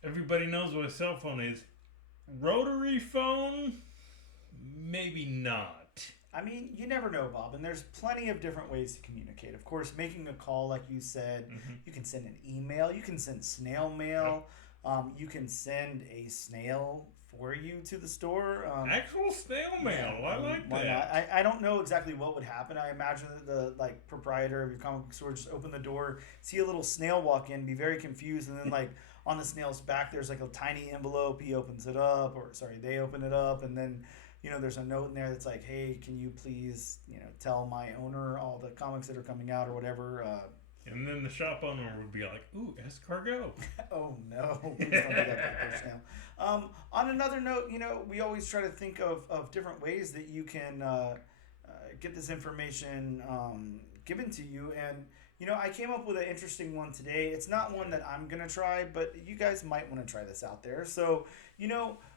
everybody knows what a cell phone is. Rotary phone, maybe not. I mean, you never know, Bob, and there's plenty of different ways to communicate. Of course, making a call, like you said, you can send an email, you can send snail mail, you can send a snail for you to the store. Actual snail mail, I like why that. not? I don't know exactly what would happen. I imagine that the proprietor of your comic book store just open the door, see a little snail walk in, be very confused, and then on the snail's back there's a tiny envelope. He opens it up, they open it up, and then there's a note in there that's like, hey, can you please, tell my owner all the comics that are coming out or whatever. And then the shop owner would be like, ooh, escargot. Oh, no. Please don't do that to the snail. On another note, we always try to think of different ways that you can get this information given to you. And, I came up with an interesting one today. It's not one that I'm going to try, but you guys might want to try this out there. So,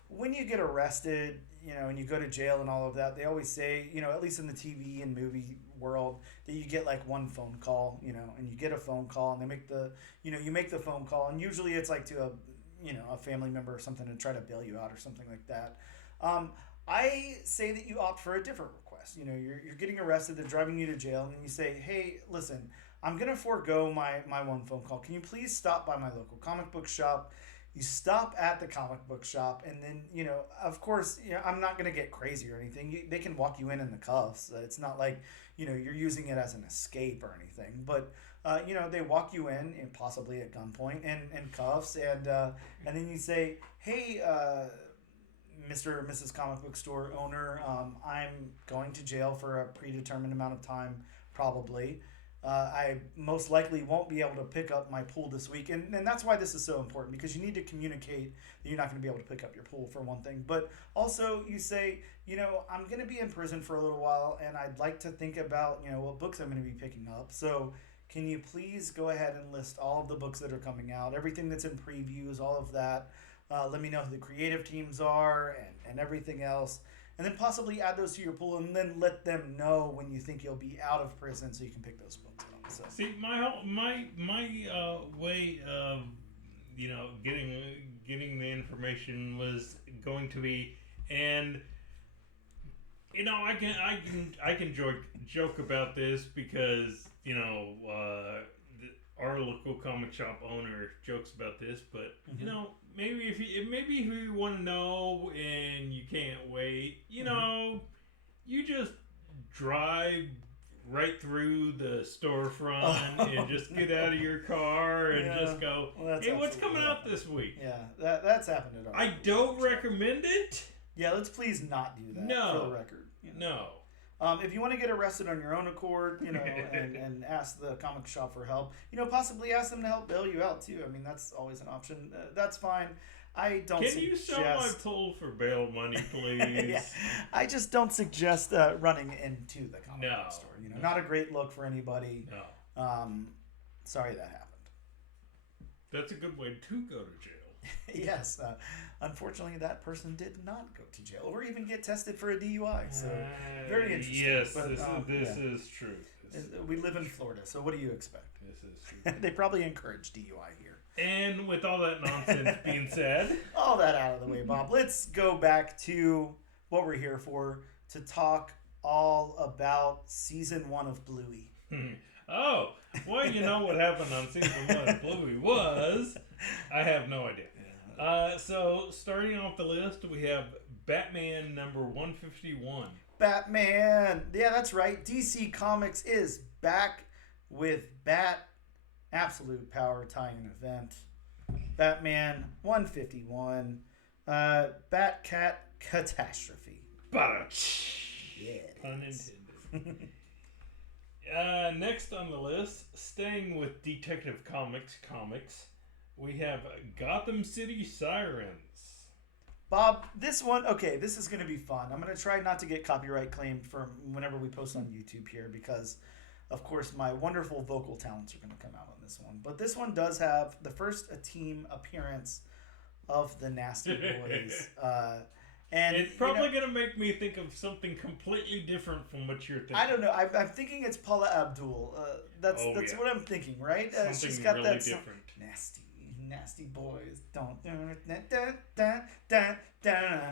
when you get arrested, and you go to jail and all of that, they always say, at least in the TV and movie world, that you get one phone call, and you get a phone call and they make you make the phone call, and usually it's to a family member or something to try to bail you out or something like that. I say that you opt for a different request. You're getting arrested, they're driving you to jail, and then you say, hey, listen, I'm going to forego my one phone call. Can you please stop by my local comic book shop? You stop at the comic book shop, and then, of course, I'm not going to get crazy or anything. They can walk you in the cuffs. It's not like, you're using it as an escape or anything. But, they walk you in, and possibly at gunpoint, and cuffs, and then you say, hey, Mr. or Mrs. Comic Book Store owner, I'm going to jail for a predetermined amount of time, probably. I most likely won't be able to pick up my pool this week. And that's why this is so important, because you need to communicate that you're not going to be able to pick up your pool, for one thing. But also you say, I'm going to be in prison for a little while, and I'd like to think about, what books I'm going to be picking up. So can you please go ahead and list all of the books that are coming out, everything that's in previews, all of that. Let me know who the creative teams are and everything else. And then possibly add those to your pool, and then let them know when you think you'll be out of prison so you can pick those books up. So. See, my way of getting the information was going to be, and I can joke about this because our local comic shop owner jokes about this, but maybe if you want to know and you can't wait, you just drive right through the storefront and just get out of your car and just go, hey, what's coming out this week? Yeah, that's happened at our I don't recommend it. Yeah, let's please not do that. No. For the record. No. If you want to get arrested on your own accord, and ask the comic shop for help, possibly ask them to help bail you out too. I mean, that's always an option. That's fine. I don't Can you sell my pool for bail money, please? Yeah. I just don't suggest running into the comic book store. Not a great look for anybody. No. Sorry that happened. That's a good way to go to jail. Yes. Unfortunately, that person did not go to jail or even get tested for a DUI. So, very interesting. Yes, but, this is true. We live in Florida, so what do you expect? This is true. They probably encourage DUI here. And with all that nonsense being said, all that out of the way, Bob, let's go back to what we're here for, to talk all about season 1 of Bluey. Oh, well, you know what happened on season 1 of Bluey was, I have no idea. So starting off the list, we have Batman number 151. Batman! Yeah, that's right. DC Comics is back with Bat Absolute Power tie-in event. Batman 151. Batcat Catastrophe. Yeah. Pun intended. Next on the list, staying with Detective Comics, we have Gotham City Sirens. Bob, this one, okay, this is going to be fun. I'm going to try not to get copyright claimed for whenever we post on YouTube here because, of course, my wonderful vocal talents are going to come out on this one. But this one does have the first team appearance of the Nasty Boys. And it's probably going to make me think of something completely different from what you're thinking. I don't know. I'm thinking it's Paula Abdul. That's what I'm thinking, right? Something she's got really that different. Nasty boys don't.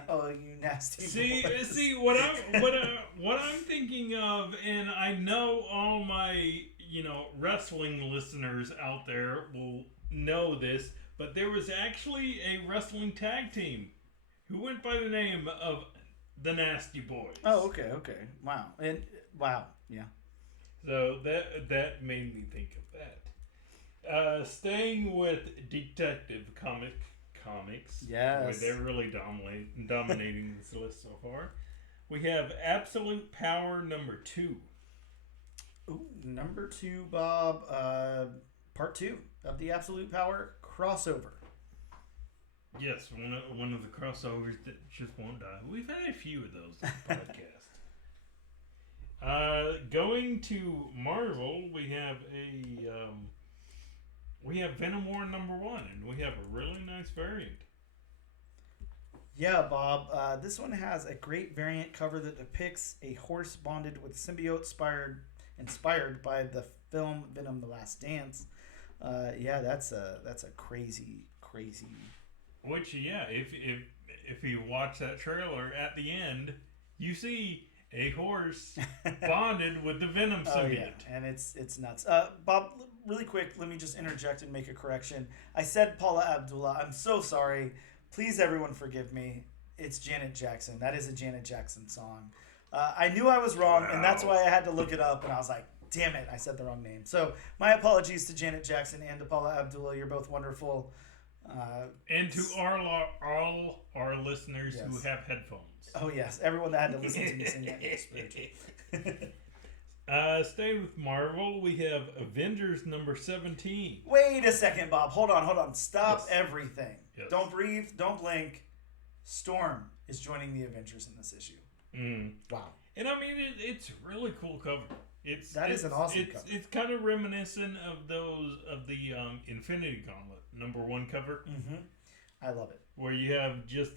Oh, you nasty boys. See what I'm thinking of, and I know all my wrestling listeners out there will know this, but there was actually a wrestling tag team who went by the name of the Nasty Boys. Oh, okay. Wow, yeah. So that made me think of that. Staying with Detective Comics. Yes. Boy, they're really dominating this list so far. We have Absolute Power number 2. Ooh, number 2, Bob. Part 2 of the Absolute Power crossover. Yes, one of the crossovers that just won't die. We've had a few of those on the podcast. Going to Marvel, we have Venom War number 1, and we have a really nice variant. Yeah, Bob. This one has a great variant cover that depicts a horse bonded with symbiote inspired by the film Venom: The Last Dance. Yeah, that's a crazy. Which, yeah, if you watch that trailer at the end, you see a horse bonded with the Venom symbiote. Oh, yeah, and it's nuts. Bob, really quick, let me just interject and make a correction. I said Paula Abdul. I'm so sorry. Please, everyone, forgive me. It's Janet Jackson. That is a Janet Jackson song. I knew I was wrong, and that's why I had to look it up, and I was like, damn it, I said the wrong name. So my apologies to Janet Jackson and to Paula Abdul. You're both wonderful. And to all our listeners yes. who have headphones. Oh, yes. Everyone that had to listen to me sing that is spiritual. Staying with Marvel, we have Avengers number 17. Wait a second, Bob. Hold on. Stop everything. Yes. Don't breathe. Don't blink. Storm is joining the Avengers in this issue. Wow. And I mean, it's a really cool cover. It's an awesome cover. It's kind of reminiscent of the Infinity Gauntlet number 1 cover. Mm-hmm. I love it. Where you have just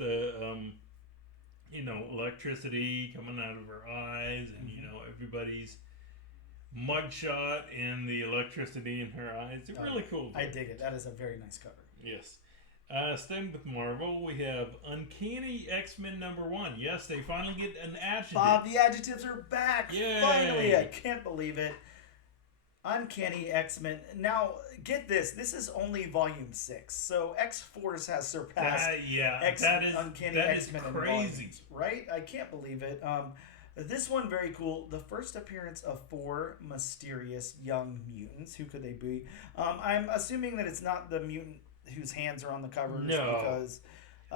electricity coming out of her eyes, and everybody's mugshot and the electricity in her eyes. It's really cool. I dig it. That is a very nice cover. Yes. Staying with Marvel, we have Uncanny X-Men number 1. Yes, they finally get an adjective. Bob, the adjectives are back. Yay. Finally, I can't believe it. Uncanny X-Men. Now, get this. This is only volume 6. So X-Force has surpassed Uncanny X-Men in volumes, right? I can't believe it. This one, very cool. The first appearance of 4 mysterious young mutants. Who could they be? I'm assuming that it's not the mutant whose hands are on the covers. No. Because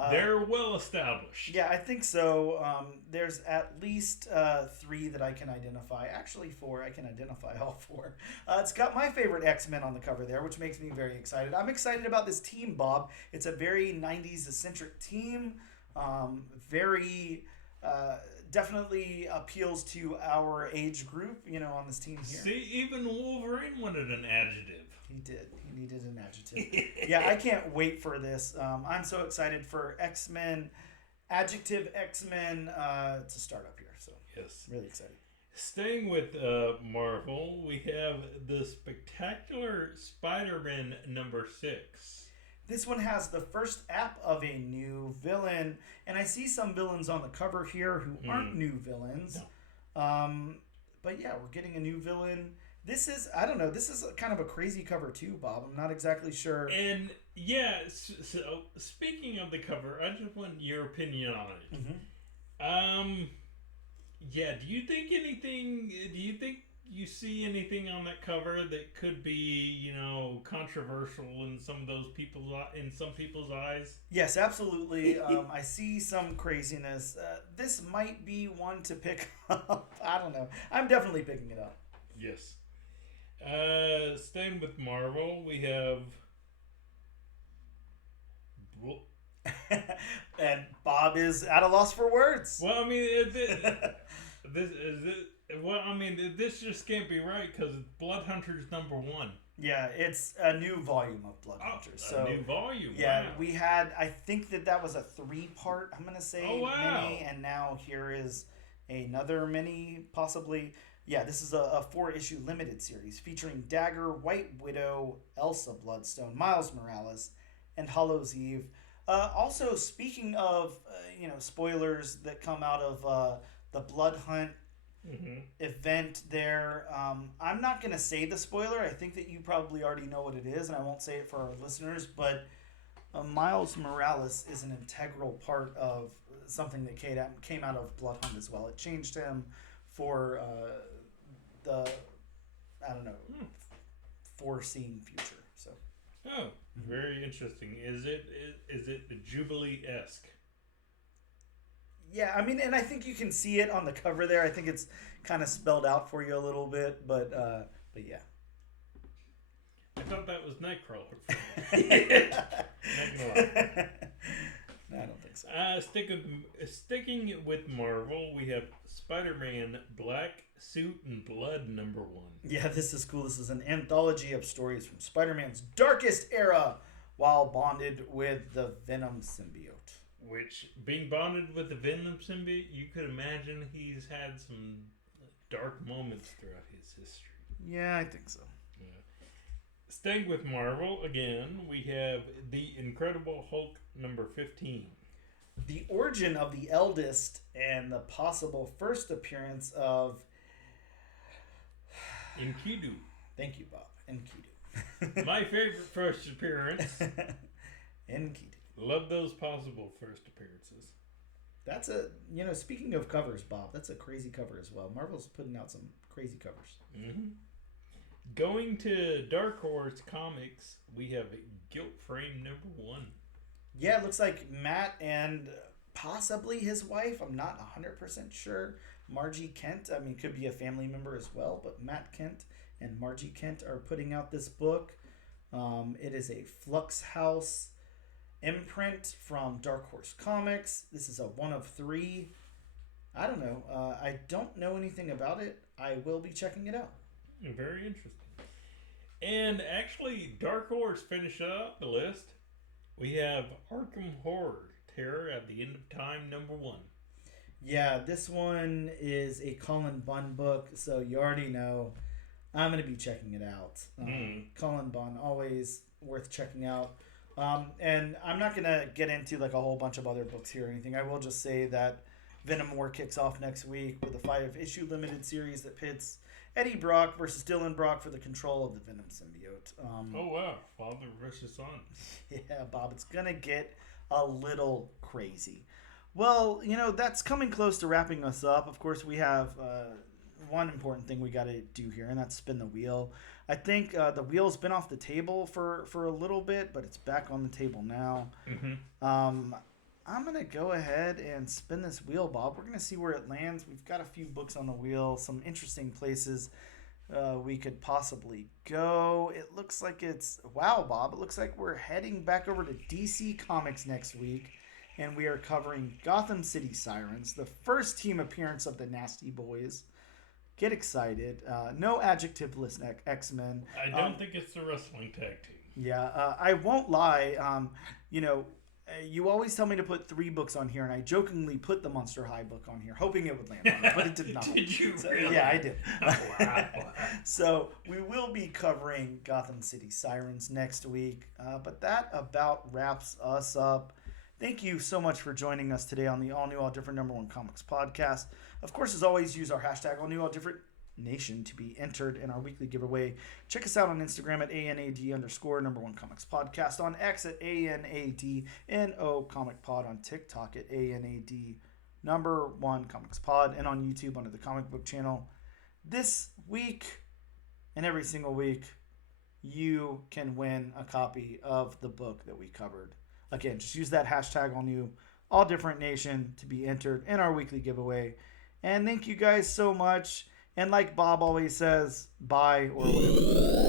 they're well established. Yeah, I think so. There's at least 3 that I can identify. Actually, 4. I can identify all 4. It's got my favorite X-Men on the cover there, which makes me very excited. I'm excited about this team, Bob. It's a very 90s-eccentric team. Very definitely appeals to our age group, on this team here. See, even Wolverine wanted an adjective. He did. He needed an adjective. Yeah, I can't wait for this. I'm so excited for X-Men, adjective X-Men to start up here. So yes, really excited. Staying with Marvel, we have the Spectacular Spider-Man number 6. This one has the first app of a new villain, and I see some villains on the cover here who aren't new villains. No. But yeah, we're getting a new villain. This is, I don't know, this is kind of a crazy cover too, Bob. I'm not exactly sure. And yeah, so speaking of the cover, I just want your opinion on it. Mm-hmm. Yeah, do you think you see anything on that cover that could be, controversial in some people's eyes? Yes, absolutely. I see some craziness. This might be one to pick up. I don't know. I'm definitely picking it up. Yes. Staying with Marvel, we have. And Bob is at a loss for words. Well, I mean, this just can't be right because Blood Hunters number 1. Yeah, it's a new volume of Blood Hunters. A new volume. Yeah, wow. We had. I think that was a 3-part. I'm gonna say mini, and now here is another mini, possibly. Yeah, this is a 4-issue limited series featuring Dagger, White Widow, Elsa Bloodstone, Miles Morales, and Hallows Eve. Also, speaking of, spoilers that come out of the Blood Hunt event there. I'm not going to say the spoiler. I think that you probably already know what it is, and I won't say it for our listeners, but Miles Morales is an integral part of something that came out of Blood Hunt as well. It changed him for foreseen future. So. Oh, very interesting. Is it Jubilee-esque? Yeah, I mean, and I think you can see it on the cover there. I think it's kind of spelled out for you a little bit, but yeah. I thought that was Nightcrawler. No, I don't think so. Sticking with Marvel, we have Spider-Man Black Suit and Blood #1. Yeah, this is cool. This is an anthology of stories from Spider-Man's darkest era while bonded with the Venom symbiote. Which, being bonded with the Venom symbiote, you could imagine he's had some dark moments throughout his history. Yeah, I think so. Yeah. Staying with Marvel, again, we have The Incredible Hulk #15. The origin of the eldest and the possible first appearance of... Enkidu. Thank you, Bob. Enkidu. My favorite first appearance. Enkidu. Love those possible first appearances. That's speaking of covers, Bob, that's a crazy cover as well. Marvel's putting out some crazy covers. Mm-hmm. Going to Dark Horse Comics, we have Guilt Frame #1. Yeah, it looks like Matt and possibly his wife, I'm not 100% sure, Margie Kent, I mean, could be a family member as well, but Matt Kent and Margie Kent are putting out this book. It is a Flux House imprint from Dark Horse Comics. This is a 1 of 3. I don't know. I don't know anything about it. I will be checking it out. Very interesting. And actually, Dark Horse finished up the list. We have Arkham Horror Terror at the End of Time #1. Yeah, this one is a Colin Bunn book, so you already know I'm going to be checking it out. Colin Bunn, always worth checking out. And I'm not going to get into like a whole bunch of other books here or anything. I will just say that Venom War kicks off next week with a 5-issue limited series that pits Eddie Brock versus Dylan Brock for the control of the Venom symbiote. Oh, wow. Father versus son. Yeah, Bob, it's going to get a little crazy. Well, that's coming close to wrapping us up. Of course, we have one important thing we got to do here, and that's spin the wheel. I think the wheel's been off the table for a little bit, but it's back on the table now. Mm-hmm. I'm going to go ahead and spin this wheel, Bob. We're going to see where it lands. We've got a few books on the wheel, some interesting places we could possibly go. It looks like wow, Bob, it looks like we're heading back over to DC Comics next week, and we are covering Gotham City Sirens, the first team appearance of the Nasty Boys. Get excited. No adjectiveless X-Men. I don't think it's the wrestling tag team. Yeah, I won't lie. You always tell me to put 3 books on here, and I jokingly put the Monster High book on here, hoping it would land on it, but it did not. Did you really? Yeah, I did. Oh, wow. So we will be covering Gotham City Sirens next week, but that about wraps us up. Thank you so much for joining us today on the All New, All Different #1 Comics podcast. Of course, as always, use our hashtag All New, All Different Nation to be entered in our weekly giveaway. Check us out on Instagram at ANAD_#1 Comics Podcast, on X at ANADNO Comic Pod, on TikTok at ANAD #1 Comics Pod, and on YouTube under the Comic Book Channel. This week and every single week, you can win a copy of the book that we covered. Again, just use that hashtag All New, All Different Nation to be entered in our weekly giveaway. And thank you guys so much. And like Bob always says, bye or whatever.